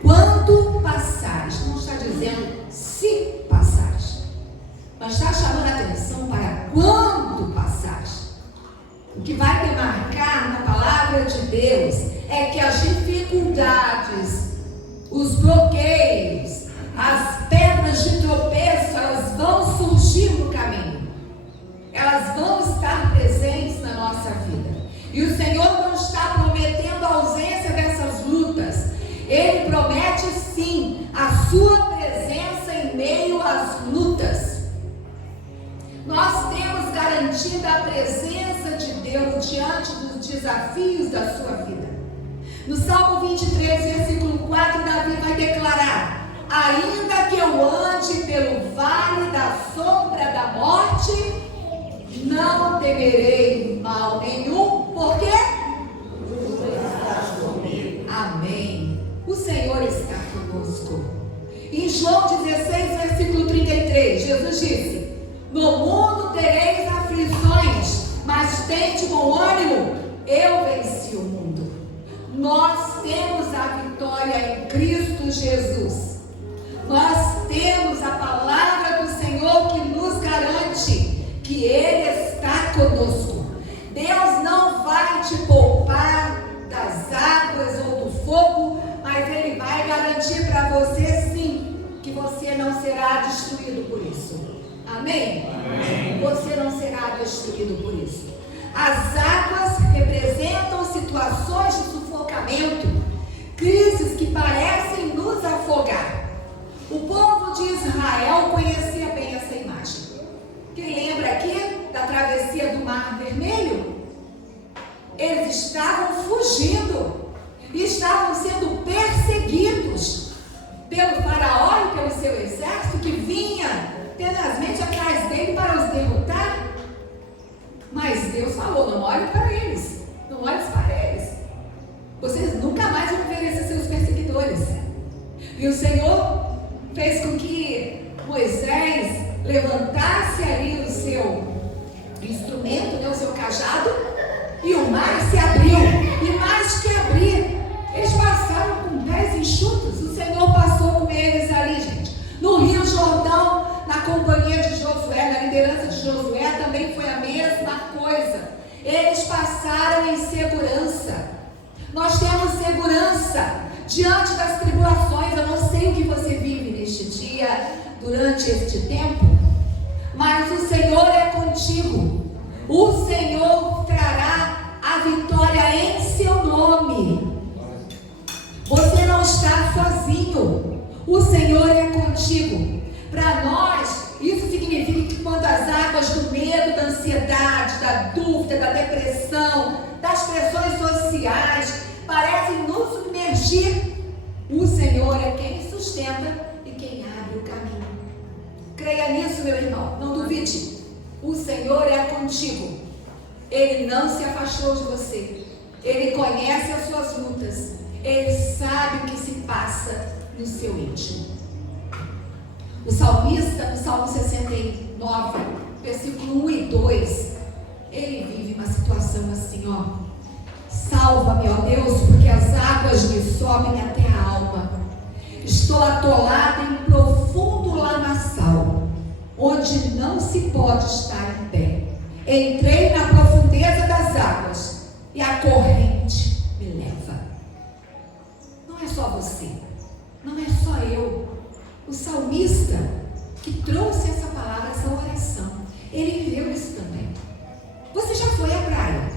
quando passares. Não está dizendo se passares, mas está chamando a atenção para quando passares. O que vai demarcar na palavra de Deus é que as dificuldades, os bloqueios, as pedras de tropeço, elas vão surgir no caminho. Elas vão estar presentes na nossa vida. E o Senhor não está prometendo a ausência dessas lutas. Ele promete sim a sua presença em meio às lutas. Nós temos garantida a presença de Deus diante dos desafios da sua vida. No Salmo 23, versículo 4, Davi vai declarar: ainda que eu ande pelo vale da sombra da morte, não temerei mal nenhum. Por quê? Tu estás comigo. Amém. O Senhor está conosco. Em João 16, versículo 33, Jesus disse: no mundo tereis aflições, mas tende bom ânimo, eu venci o mundo. Nós temos a vitória em Cristo Jesus. Nós temos a palavra do Senhor que nos garante que Ele está conosco. Deus não vai te poupar das águas ou do fogo, mas Ele vai garantir para você sim, que você não será destruído por isso. Amém? Amém? Você não será destruído por isso. As águas representam situações de sufocamento, crises que parecem nos afogar. O povo de Israel conhecia bem essa imagem. Quem lembra aqui da travessia do Mar Vermelho? Eles estavam fugindo, estavam sendo perseguidos pelo faraó e pelo seu exército, que vinha tenazmente atrás dele para os derrotar. Mas Deus falou: não olhe para eles, não olhe para eles, vocês nunca mais vão ver esses seus perseguidores. E o Senhor fez com que Moisés levantasse ali o seu instrumento, o seu cajado, e o mar se abriu. E mais que abrir, eles passaram com pés enxutos. O Senhor passou com eles ali, gente, no Rio Jordão, na companhia de Josué, na liderança de Josué, também foi a mesma coisa. Eles passaram em segurança. Nós temos segurança diante das tribulações. Eu não sei o que você vive neste dia, durante este tempo, mas o Senhor é contigo. O Senhor trará a vitória em seu nome. Você não está sozinho. O Senhor é contigo. Para nós, isso significa que quando as águas do medo, da ansiedade, da dúvida, da depressão, das pressões sociais parecem nos submergir, o Senhor é quem sustenta e quem abre o caminho. Creia nisso, meu irmão, não duvide. O Senhor é contigo. Ele não se afastou de você. Ele conhece as suas lutas. Ele sabe o que se passa no seu íntimo. O salmista, no Salmo 69, versículo 1 e 2, ele vive uma situação assim, ó: salva-me, ó Deus, porque as águas me sobem até a alma. Estou atolada em profundo lamaçal, onde não se pode estar em pé. Entrei na profundeza das águas e a corrente me leva. Não é só você, não é só eu. O salmista, que trouxe essa palavra, essa oração. Ele viveu isso também. Você já foi à praia?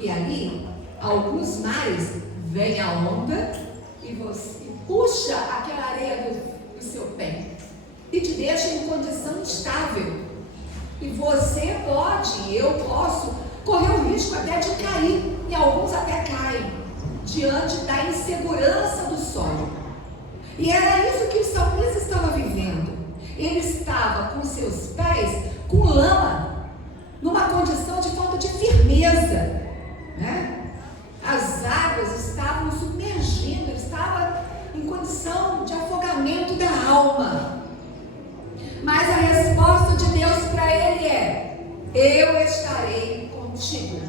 E ali, alguns mares, vem a onda e você puxa aquela areia do seu pé e te deixa em condição estável. E você pode, eu posso, correr o risco até de cair, e alguns até caem, diante da insegurança do solo. E era isso que o salmista estava vivendo. Ele estava com seus pés com lama, numa condição de falta de firmeza, né? As águas estavam submergindo, ele estava em condição de afogamento da alma. Mas a resposta de Deus para ele é: eu estarei contigo.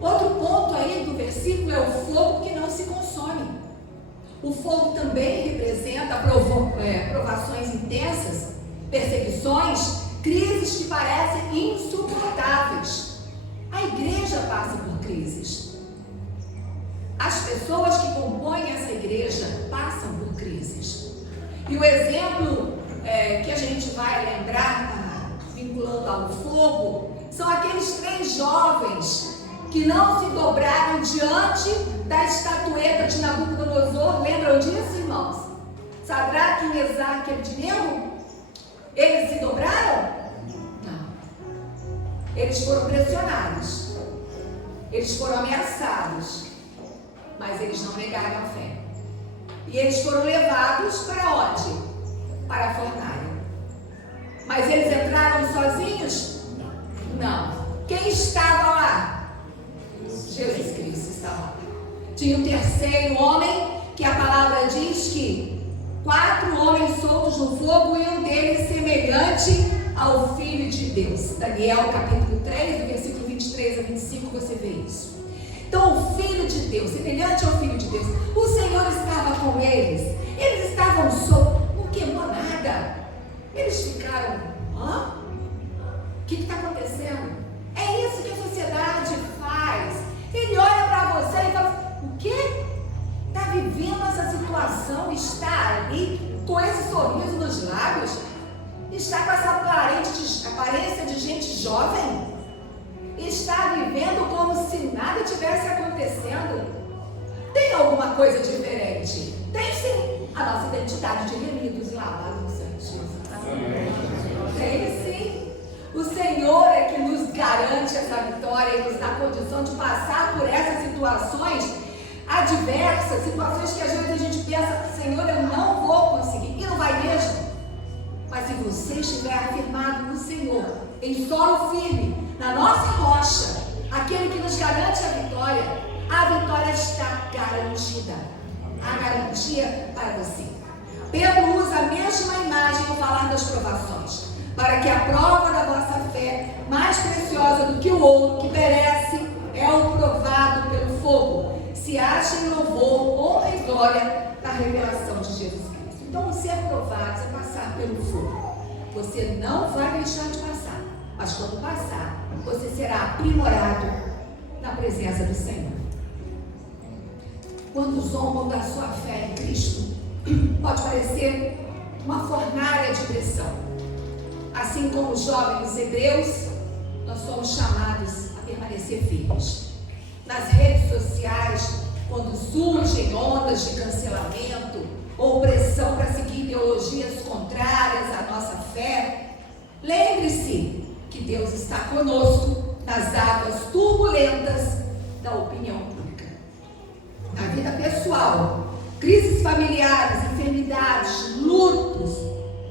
Outro ponto aí do versículo é o fogo que não se consome. O fogo também representa provações intensas, perseguições, crises que parecem insuportáveis. A igreja passa por crises. As pessoas que compõem essa igreja passam por crises. E o exemplo que a gente vai lembrar, vinculando ao fogo, são aqueles 3 jovens que não se dobraram diante da estatueta de Nabucodonosor. Lembram disso, irmãos? Sadraque, Mesaque e Abednego? Eles se dobraram? Não. Eles foram pressionados. Eles foram ameaçados. Mas eles não negaram a fé. E eles foram levados para onde? Para a fornalha. Mas eles entraram sozinhos? Não. Quem estava lá? Jesus Cristo estava lá. Tinha um terceiro homem, que a palavra diz que 4 homens soltos no fogo, e um deles semelhante ao Filho de Deus. Daniel capítulo 3, do versículo 23 a 25, você vê isso. Então, o Filho de Deus, semelhante ao Filho de Deus, o Senhor estava com eles. Eles estavam soltos, não queimou nada. Eles ficaram, o que está acontecendo? É isso que a sociedade faz. Ele olha para você e fala: o quê? Está vivendo essa situação, está ali com esse sorriso nos lábios, está com essa aparência de gente jovem, está vivendo como se nada tivesse acontecendo. Tem alguma coisa diferente? Tem sim. A nossa identidade de remidos e lavados no sangue de Jesus. Tem sim. O Senhor é que nos garante essa vitória e nos dá condição de passar por essas situações adversas, situações que às vezes a gente pensa: Senhor, eu não vou conseguir, e não vai mesmo. Mas se você estiver afirmado no Senhor, em solo firme, na nossa rocha, aquele que nos garante a vitória está garantida. A garantia para você. Pedro usa a mesma imagem ao falar das provações, para que a prova da vossa fé, mais preciosa do que o ouro que perece, é o provado pelo fogo, se acha em louvor, honra e glória da revelação de Jesus Cristo. Então, ser provado é passar pelo fogo. Você não vai deixar de passar, mas quando passar, você será aprimorado na presença do Senhor. Quando zombam da sua fé em Cristo, pode parecer uma fornalha de pressão. Assim como os jovens hebreus, nós somos chamados a permanecer firmes. Nas redes sociais, quando surgem ondas de cancelamento ou pressão para seguir ideologias contrárias à nossa fé, lembre-se que Deus está conosco nas águas turbulentas da opinião pública. Na vida pessoal, crises familiares, enfermidades, lutos,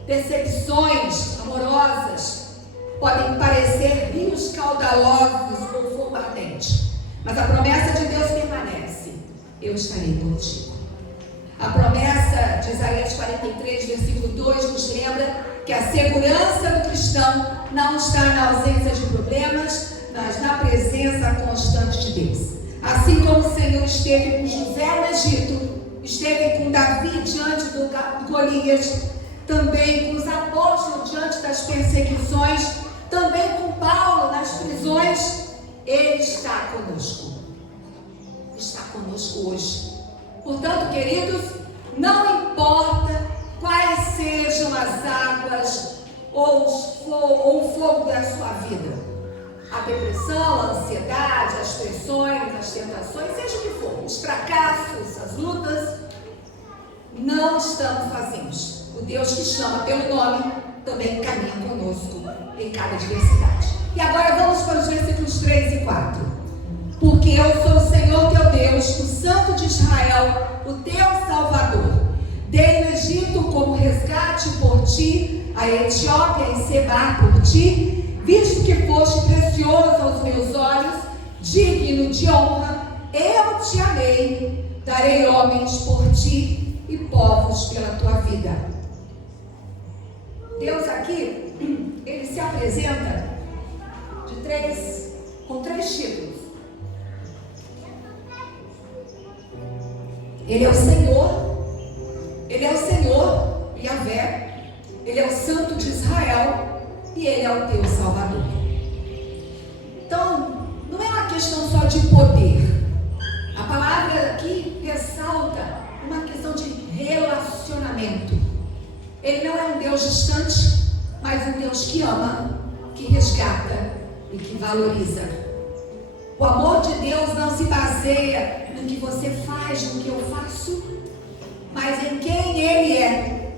decepções amorosas podem parecer rios caudalosos ou fogo ardente, mas a promessa de Deus permanece: eu estarei contigo. A promessa de Isaías 43, versículo 2, nos lembra que a segurança do cristão não está na ausência de problemas, mas na presença constante de Deus. Assim como o Senhor esteve com José no Egito, esteve com Davi diante do Golias, também com os apóstolos diante das perseguições, também com Paulo nas prisões, Ele está conosco. Está conosco hoje. Portanto, queridos, não importa quais sejam as águas ou o fogo da sua vida. A depressão, a ansiedade, as pressões, as tentações, seja o que for, os fracassos, as lutas, não estamos sozinhos. O Deus que chama pelo nome também caminha conosco em cada adversidade. E agora vamos para os versículos 3 e 4. Porque eu sou o Senhor teu Deus, o Santo de Israel, o teu Salvador. Dei o Egito como resgate por ti, a Etiópia e Seba por ti, visto que foste precioso aos meus olhos, digno de honra, eu te amei, darei homens por ti e povos pela tua vida. Deus aqui, ele se apresenta com três títulos. Ele é o Senhor, Yahvé, ele é o Santo de Israel e ele é o teu Salvador. Então, não é uma questão só de poder. A palavra aqui ressalta uma questão de relacionamento. Ele não é um Deus distante, mas um Deus que ama, que resgata e que valoriza. O amor de Deus não se baseia no que você faz, no que eu faço, mas em quem Ele é.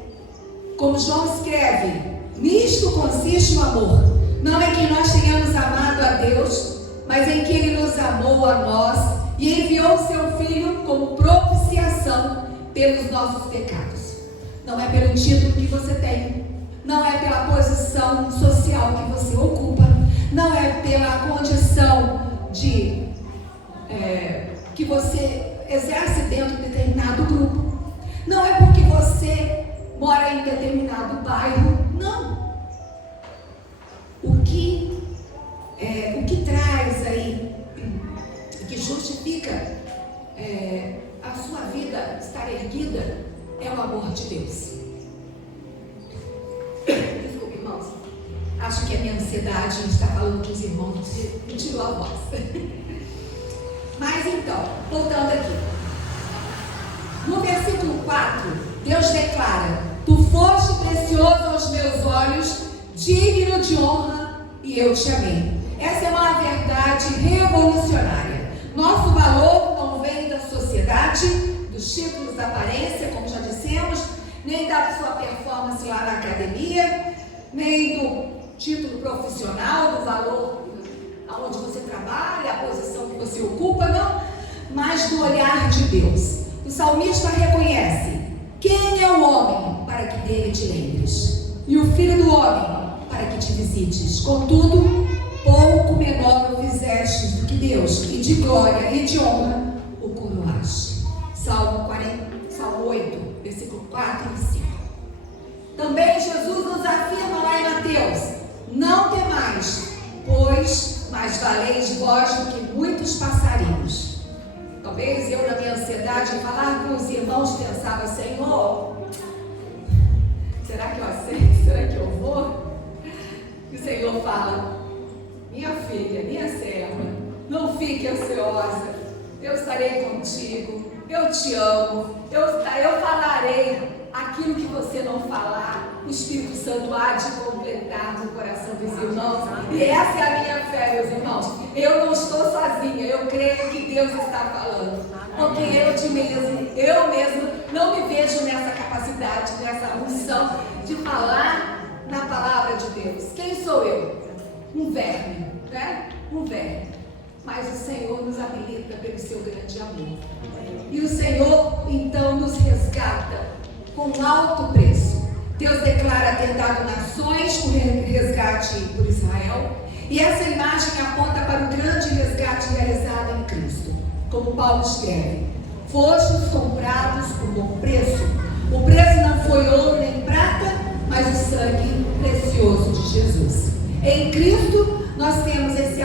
Como João escreve, nisto consiste o amor, não é que nós tenhamos amado a Deus, mas em que Ele nos amou a nós e enviou o seu Filho como propiciação pelos nossos pecados. Não é pelo título que você tem, não é pela posição social que você ocupa, não é pela condição que você exerce dentro de determinado grupo, não é porque você mora em determinado bairro, não. O que traz aí, que justifica a sua vida estar erguida, é o amor de Deus. Desculpe, irmãos, acho que a minha ansiedade está falando que os irmãos me tirou a voz. Mas então, voltando aqui. No versículo 4, Deus declara: tu foste precioso aos meus olhos, digno de honra, e eu te amei. Essa é uma verdade revolucionária. Nosso valor não vem da sociedade, dos títulos da aparência, como já dissemos, nem da sua performance lá na academia, nem do título profissional, do valor aonde você trabalha, a posição que você ocupa, não, mas do olhar de Deus. O salmista reconhece: quem é o homem para que dele te lembres? E o filho do homem para que te visites? Contudo, pouco menor o fizestes do que Deus, e de glória e de honra o coroaste. Salmo 8, versículo 4 e 5. Também Jesus nos afirma lá em Mateus: não temais, pois mais valeis vós do que muitos passarinhos. Talvez eu, na minha ansiedade, em falar com os irmãos, pensava: Senhor, será que eu aceito? Será que eu vou? E o Senhor fala: minha filha, minha serva, não fique ansiosa, eu estarei contigo, eu te amo, eu falarei aquilo que você não falar, o Espírito Santo há de completar no coração dos irmãos. E essa é a minha fé, meus irmãos. Eu não estou sozinha, eu creio que Deus está falando. Porque eu mesmo não me vejo nessa capacidade, nessa função de falar na palavra de Deus. Quem sou eu? Um verme, né? Um verme. Mas o Senhor nos habilita pelo seu grande amor. E o Senhor, então, nos resgata com alto preço. Deus declara ter dado nações por resgate por Israel. E essa imagem aponta para o grande resgate realizado em Cristo. Como Paulo escreve: fostes comprados por bom preço. O preço não foi ouro nem prata, mas o sangue precioso de Jesus. Em Cristo nós temos esse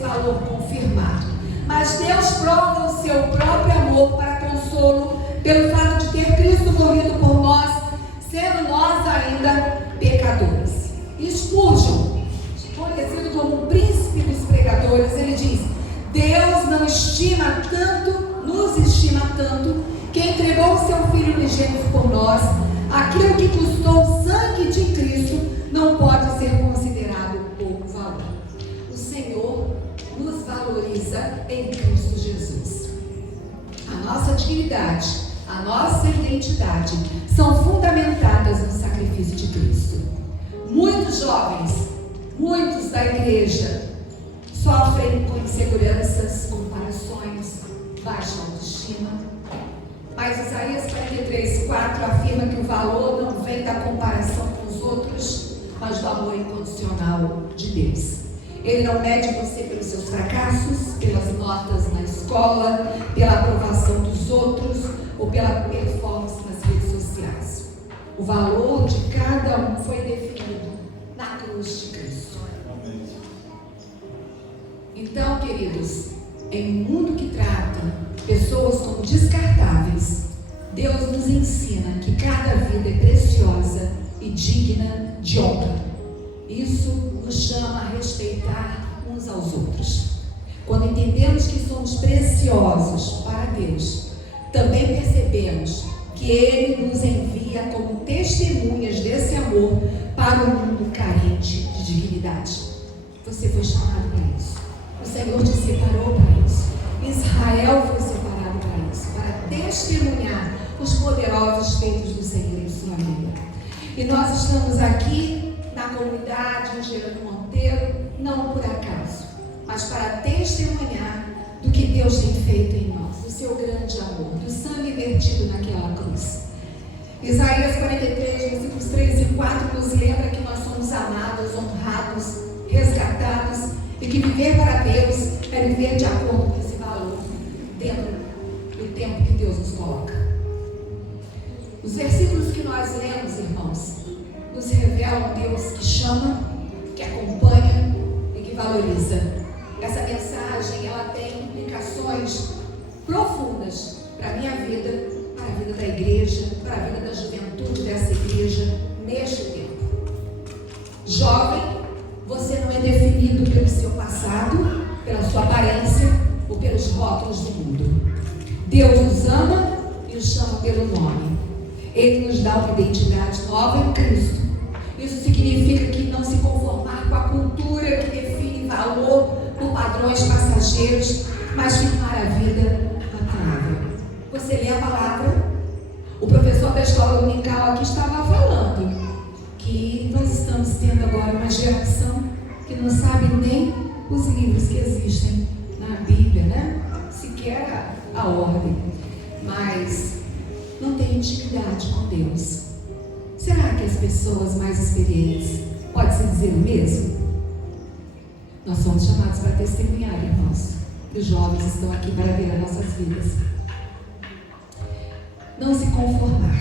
valor confirmado. Mas Deus prova o seu próprio amor para consolo pelo fato de ter Cristo morrido por nós, sendo nós ainda pecadores. Spurgeon, conhecido como um príncipe dos pregadores, ele diz: Deus não estima tanto, nos estima tanto, que entregou o seu Filho unigênito por nós, aquilo que custou o sangue de Cristo não pode ser considerado pouco valor. O Senhor nos valoriza em Cristo Jesus. A nossa dignidade, a nossa identidade são fundamentadas no sacrifício de Cristo. Muitos jovens, muitos da igreja, sofrem com inseguranças, comparações, baixa autoestima. Mas Isaías 43:4 afirma que o valor não vem da comparação com os outros, mas do amor incondicional de Deus. Ele não mede você pelos seus fracassos, pelas notas na escola, pela aprovação dos outros ou pela performance nas redes sociais. O valor de cada um foi definido na cruz de Cristo. Então, queridos, em um mundo que trata pessoas como descartáveis, Deus nos ensina que cada vida é preciosa e digna de honra. Isso nos chama a respeitar uns aos outros. Quando entendemos que somos preciosos para Deus, também percebemos que Ele nos envia como testemunhas desse amor para um mundo carente de dignidade. Você foi chamado para isso. O Senhor te separou para isso. Israel foi separado para isso, para testemunhar os poderosos feitos do Senhor em sua vida. E nós estamos aqui na comunidade Gerando Monteiro, não por acaso, mas para testemunhar do que Deus tem feito em nós, do seu grande amor, do sangue vertido naquela cruz. Isaías 43, versículos 3 e 4 nos lembra que nós somos amados, honrados, resgatados e que viver para Deus é viver de acordo com esse valor dentro do tempo que Deus nos coloca. Os versículos que nós lemos, irmãos, nos revelam um Deus que chama, que acompanha e que valoriza. Essa mensagem, ela tem implicações profundas para a minha vida, para a vida da igreja, para a vida da juventude dessa igreja, neste tempo. Jovem, você não é definido pelo seu passado, pela sua aparência ou pelos rótulos do mundo. Deus nos ama e nos chama pelo nome. Ele nos dá uma identidade nova em Cristo. Isso significa que não se conformar com a cultura que define valor por padrões passageiros, mas firmar a vida na palavra. Você lê a palavra? O professor da escola dominical aqui estava falando que nós estamos tendo agora uma geração que não sabe nem os livros que existem na Bíblia, né? Sequer a ordem, mas não tem intimidade com Deus. Será que as pessoas mais experientes podem se dizer o mesmo? Nós somos chamados para testemunhar, irmãos. Os jovens estão aqui para ver as nossas vidas. Não se conformar.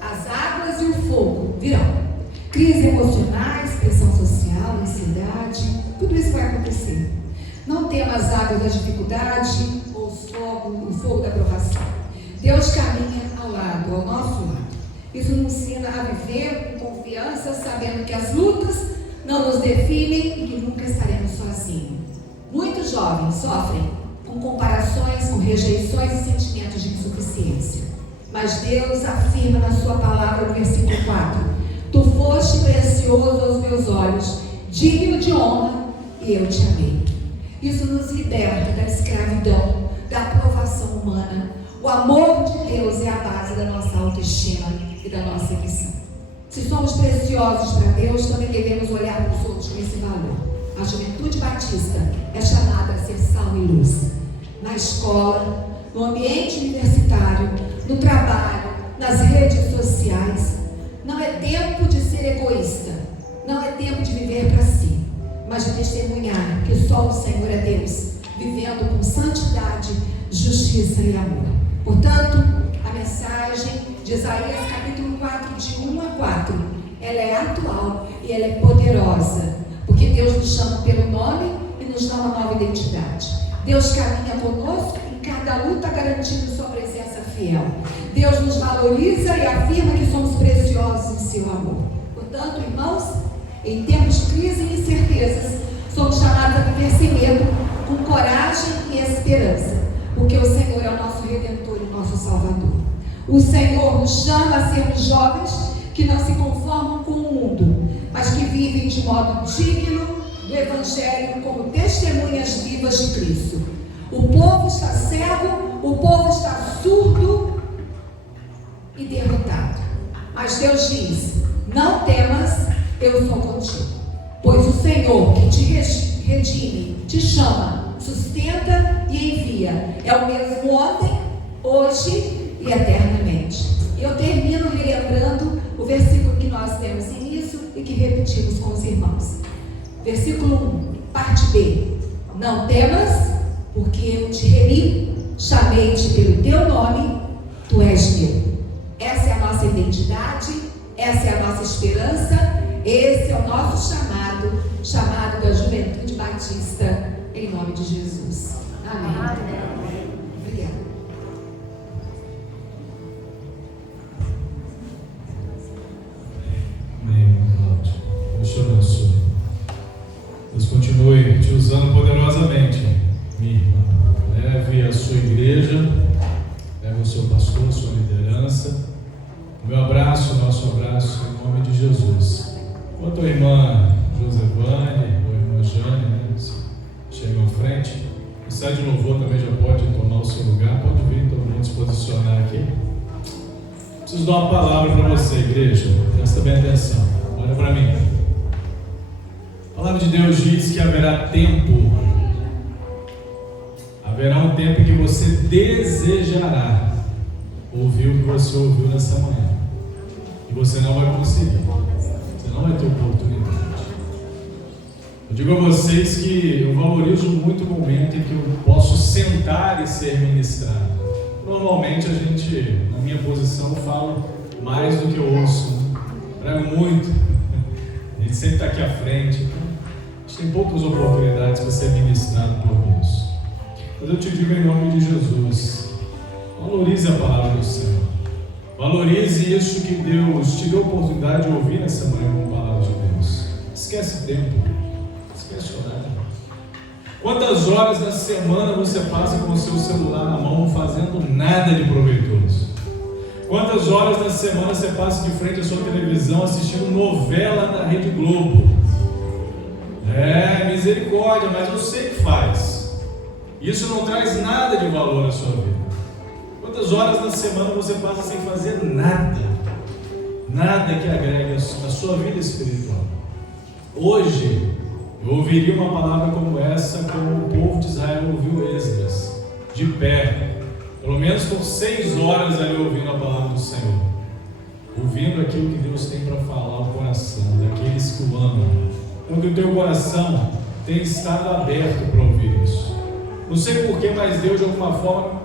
As águas e o fogo virão. Crises emocionais, pressão social, ansiedade, tudo isso vai acontecer. Não tema as águas da dificuldade ou o fogo da provação. Deus caminha ao nosso lado. Isso nos ensina a viver com confiança, sabendo que as lutas não nos definem e que nunca estaremos sozinhos. Muitos jovens sofrem com comparações, com rejeições e sentimentos de insuficiência. Mas Deus afirma na sua palavra no versículo 4: Tu foste precioso aos meus olhos, digno de honra, e eu te amei. Isso nos liberta da escravidão, da aprovação humana. O amor de Deus é a base da nossa autoestima e da nossa missão. Se somos preciosos para Deus, também devemos olhar para os outros com esse valor. A juventude batista é chamada a ser sal e luz. Na escola, no ambiente universitário, no trabalho, nas redes sociais. Não é tempo de ser egoísta. Não é tempo de viver para si, mas de testemunhar que só o Senhor é Deus, vivendo com santidade, justiça e amor. Portanto, a mensagem de Isaías capítulo 4, de 1 a 4, ela é atual e ela é poderosa, porque Deus nos chama pelo nome e nos dá uma nova identidade. Deus caminha conosco em cada luta, garantindo sua presença fiel. Deus nos valoriza e afirma que somos preciosos em seu amor. Portanto, irmãos, em tempos de crise e incertezas, somos chamados a viver sem medo, com coragem e esperança, porque o Senhor é o nosso Redentor e o nosso Salvador. O Senhor nos chama a sermos jovens que não se conformam com o mundo, mas que vivem de modo digno do Evangelho como testemunhas vivas de Cristo. O povo está cego, o povo está surdo e derrotado. Mas Deus diz: não temas, eu sou contigo. Pois o Senhor que te redime, te chama, sustenta e envia. É o mesmo ontem, hoje e eternamente. Eu termino relembrando o versículo que nós temos início e que repetimos com os irmãos. Versículo 1, parte B. Não temas, porque eu te remi, chamei-te pelo teu nome, tu és meu. Essa é a nossa identidade, essa é a nossa esperança, esse é o nosso chamado da Juventude Batista, em nome de Jesus. Amém. Obrigada. Amém, Cláudio. Deus te abençoe. Deus continue te usando poderosamente, minha irmã. Leve a sua igreja, leve o seu pastor, a sua liderança. O meu abraço, o nosso abraço, em nome de Jesus. Enquanto a irmã Josevane ou a irmã Jane, né, chegam à frente, o site de louvor também já pode tomar o seu lugar, pode vir todo mundo se posicionar aqui. Preciso dar uma palavra para você, igreja. Presta bem atenção. Olha para mim. A palavra de Deus diz que haverá tempo. Haverá um tempo em que você desejará ouvir o que você ouviu nessa manhã. E você não vai conseguir. Você não vai ter oportunidade. Eu digo a vocês que eu valorizo muito o momento em que eu posso sentar e ser ministrado. Normalmente a gente, na minha posição, eu falo mais do que eu ouço. Trago muito. A gente sempre está aqui à frente. A gente tem poucas oportunidades para ser ministrado por Deus. Mas eu te digo em nome de Jesus, valorize a palavra do Senhor. Valorize isso que Deus te deu a oportunidade de ouvir nessa manhã com a palavra de Deus. Esquece tempo. Esquece horário. Quantas horas da semana você passa com o seu celular na mão fazendo nada de proveitoso? Quantas horas da semana você passa de frente à sua televisão assistindo novela na Rede Globo? Misericórdia, mas eu sei que faz. Isso não traz nada de valor na sua vida. Quantas horas na semana você passa sem fazer nada? Nada que agregue a sua vida espiritual. Hoje, eu ouviria uma palavra como essa, como o povo de Israel ouviu Esdras, de pé, pelo menos por 6 horas ali ouvindo a palavra do Senhor, ouvindo aquilo que Deus tem para falar ao coração daqueles que o amam. Então que o teu coração tem estado aberto para ouvir isso. Não sei porquê, mas Deus de alguma forma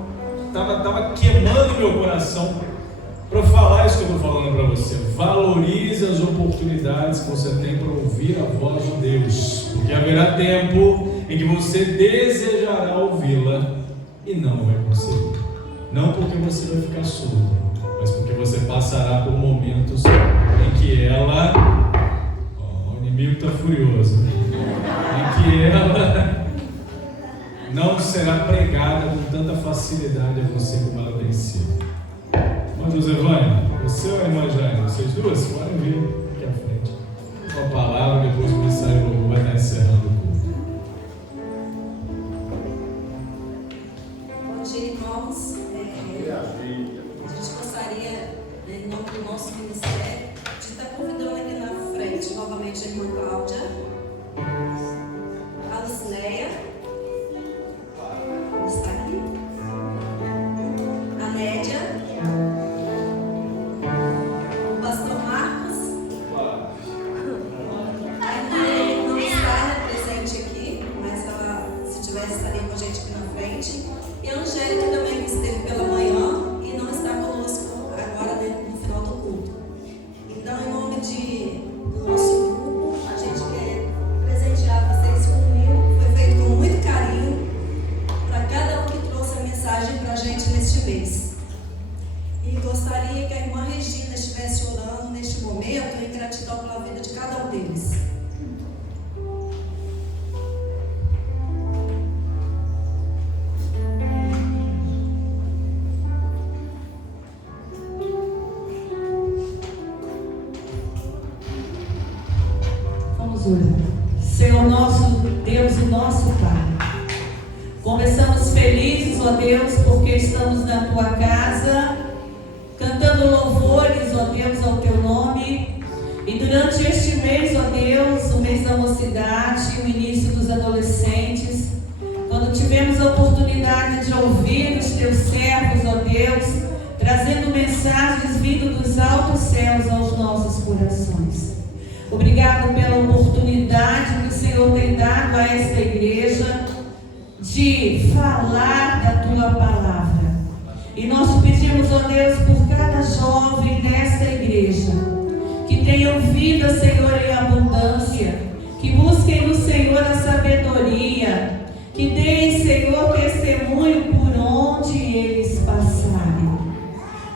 estava queimando meu coração para falar isso que eu estou falando para você. Valorize as oportunidades que você tem para ouvir a voz de Deus, porque haverá tempo em que você desejará ouvi-la e não vai conseguir. Não porque você vai ficar surdo, mas porque você passará por momentos em que ela, o inimigo está furioso, em que ela não será pregada com tanta facilidade a você como ela tem sido. Irmã Josevane, você ou a irmã Jane? Vocês duas podem vir aqui à frente. Uma palavra, depois o ministério vai estar encerrando o culto. Bom dia, irmãos. A gente gostaria, em nome do nosso ministério, de estar convidando aqui na frente novamente a irmã Cláudia, a Lucinéia, está aqui, a Nédia, o pastor Marcos, a irmã não está presente aqui, mas ela, se tivesse, estaria com a gente aqui na frente, e a Angélica também, que esteve pela manhã e não está conosco agora no final do culto. Então, em nome do nosso grupo, a gente quer presentear vocês com um livro que foi feito com muito carinho para cada um que trouxe a mensagem para a gente neste mês. E gostaria que a irmã Regina estivesse orando neste momento em gratidão pela vida de cada um deles. Senhor nosso Deus e nosso Pai, começamos felizes, ó Deus, porque estamos na Tua casa, cantando louvores, ó Deus, ao Teu nome. E durante este mês, ó Deus, o mês da mocidade, o início dos adolescentes, quando tivemos a oportunidade de ouvir os Teus servos, ó Deus, trazendo mensagens vindo dos altos céus aos nossos corações. Obrigado pela oportunidade que o Senhor tem dado a esta igreja de falar da Tua palavra. E nós pedimos, ó Deus, por cada jovem desta igreja, que tenham vida, Senhor, em abundância, que busquem no Senhor a sabedoria, que deem, Senhor, testemunho por onde eles passarem.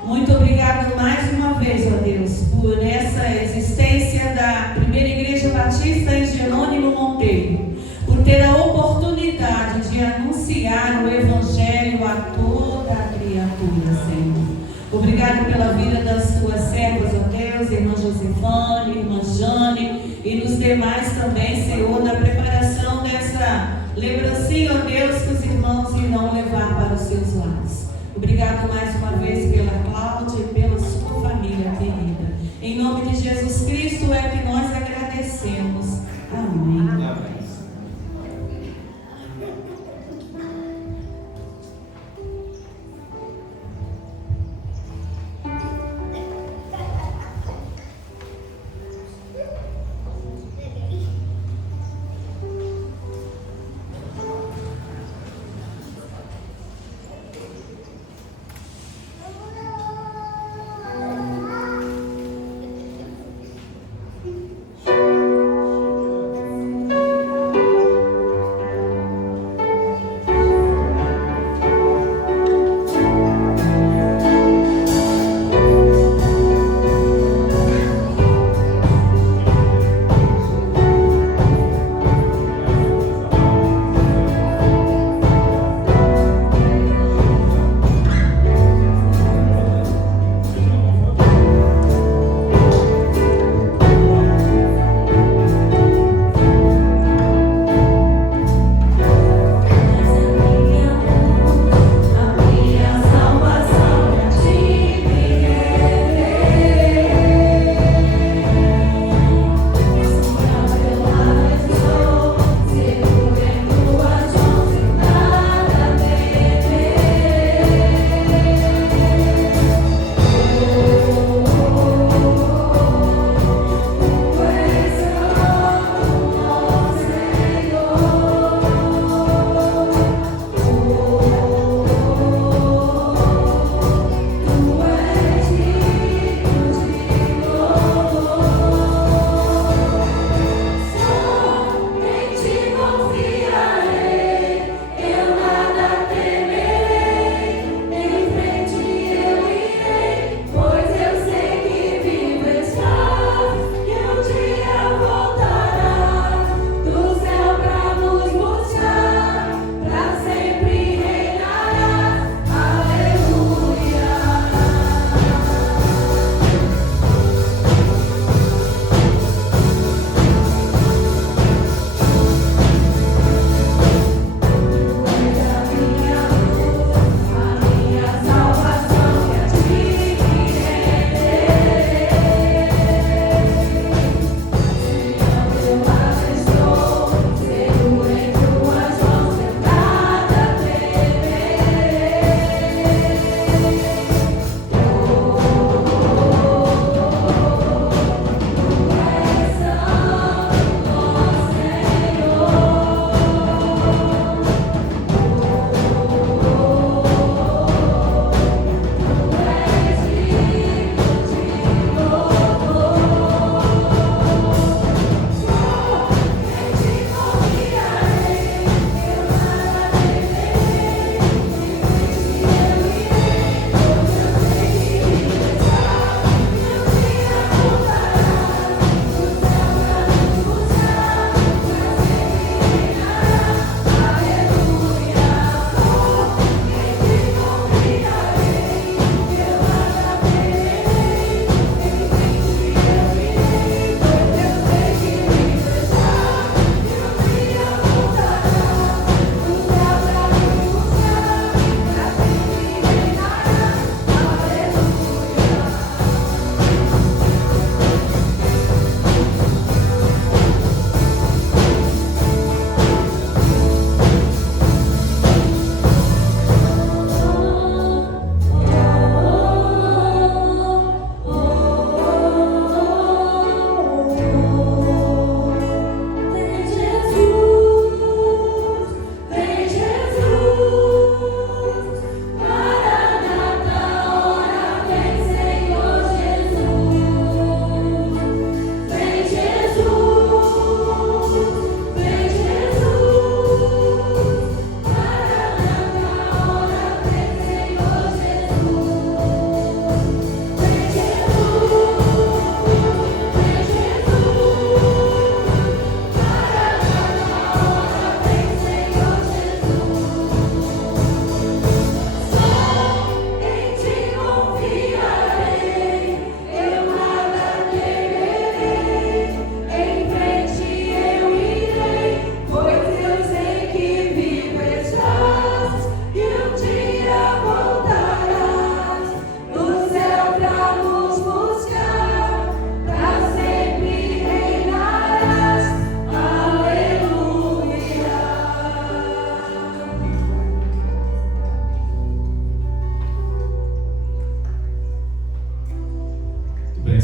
Muito obrigado mais uma vez, ó Deus, por essa existência da Primeira Igreja Batista em Jerônimo Monteiro, por ter a oportunidade de anunciar o Evangelho a toda a criatura, Senhor. Obrigado pela vida das Tuas servas, ó Deus, irmã Josefane, irmã Jane e nos demais também, Senhor, na preparação dessa lembrancinha, ó Deus, que os irmãos irão levar para os seus lares. Obrigado mais uma vez pela Cláudia e pela sua família querida. Em nome de Jesus Cristo é que nós agradecemos. Amém. Amém.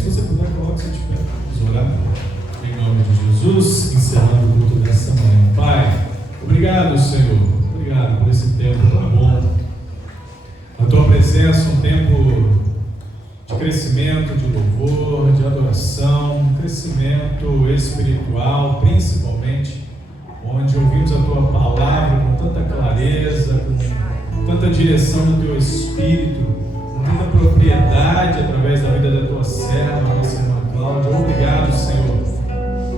Se você puder, coloque-se de pé. Vamos orar. Em nome de Jesus, encerrando o culto dessa manhã. Pai, obrigado, Senhor. Obrigado por esse tempo tão bom. A tua presença, um tempo de crescimento, de louvor, de adoração, crescimento espiritual, principalmente, onde ouvimos a tua palavra com tanta clareza, com tanta direção do teu Espírito, com tanta propriedade através da vida da tua serva, a nossa irmã Cláudia. Obrigado, Senhor,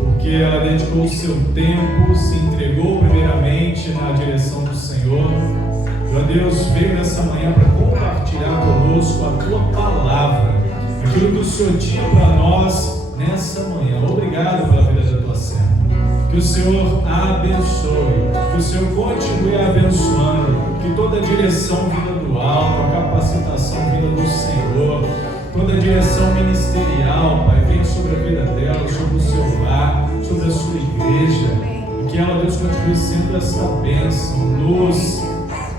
porque ela dedicou o seu tempo, se entregou primeiramente na direção do Senhor. Ó Deus, veio nessa manhã para compartilhar conosco a tua palavra, aquilo que o Senhor tinha para nós nessa manhã. Obrigado pela vida da tua serva. Que o Senhor a abençoe, que o Senhor continue abençoando, que toda a direção vinda do alto, a capacitação vinda do Senhor, toda a direção ministerial, Pai, venha sobre a vida dela, sobre o seu lar, sobre a sua igreja, e que ela, Deus, continue sendo essa bênção, luz,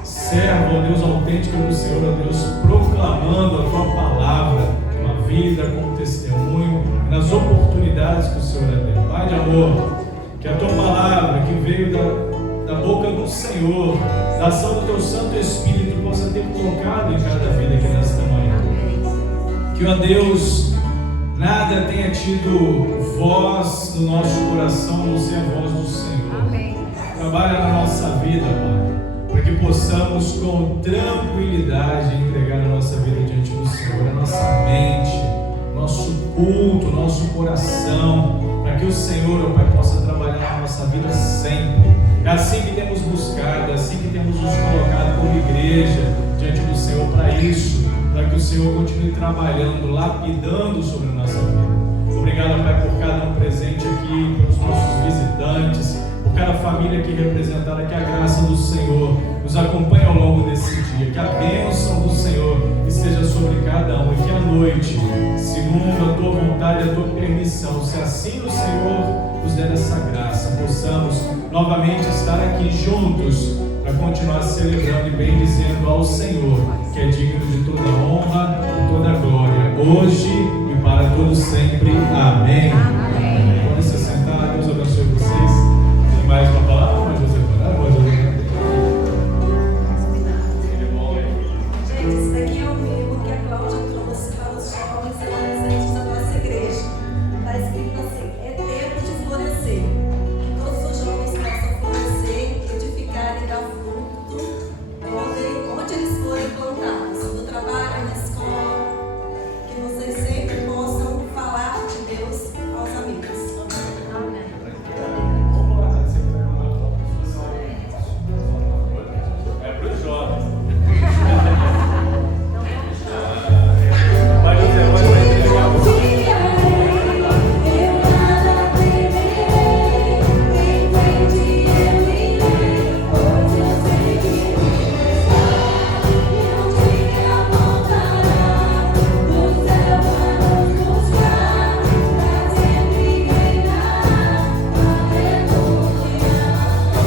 servo, ó Deus, autêntico do Senhor, ó Deus, proclamando a tua palavra, uma vida como testemunho, nas oportunidades que o Senhor deu. Pai de amor, que a tua palavra que veio da boca do Senhor, da ação do teu Santo Espírito, possa ter tocado em cada vida aqui nesta manhã. Que, ó Deus, nada tenha tido voz no nosso coração, a não ser a voz do Senhor. Amém. Trabalha na nossa vida, Pai, para que possamos com tranquilidade entregar a nossa vida diante do Senhor, a nossa mente, nosso culto, nosso coração, para que o Senhor, ó Pai, possa trabalhar na nossa vida sempre. É assim que temos buscado, é assim que temos nos colocado como igreja diante do Senhor para isso, para que o Senhor continue trabalhando, lapidando sobre a nossa vida. Obrigado, Pai, por cada um presente aqui, pelos nossos visitantes, por cada família aqui representada, que a graça do Senhor nos acompanhe ao longo desse dia, que a bênção do Senhor esteja sobre cada um, e que à noite, segundo a tua vontade e a tua permissão, se assim o Senhor nos der essa graça, possamos novamente estar aqui juntos para continuar celebrando e bendizendo ao Senhor, que é digno de toda honra e toda glória, hoje e para todos sempre. Amém.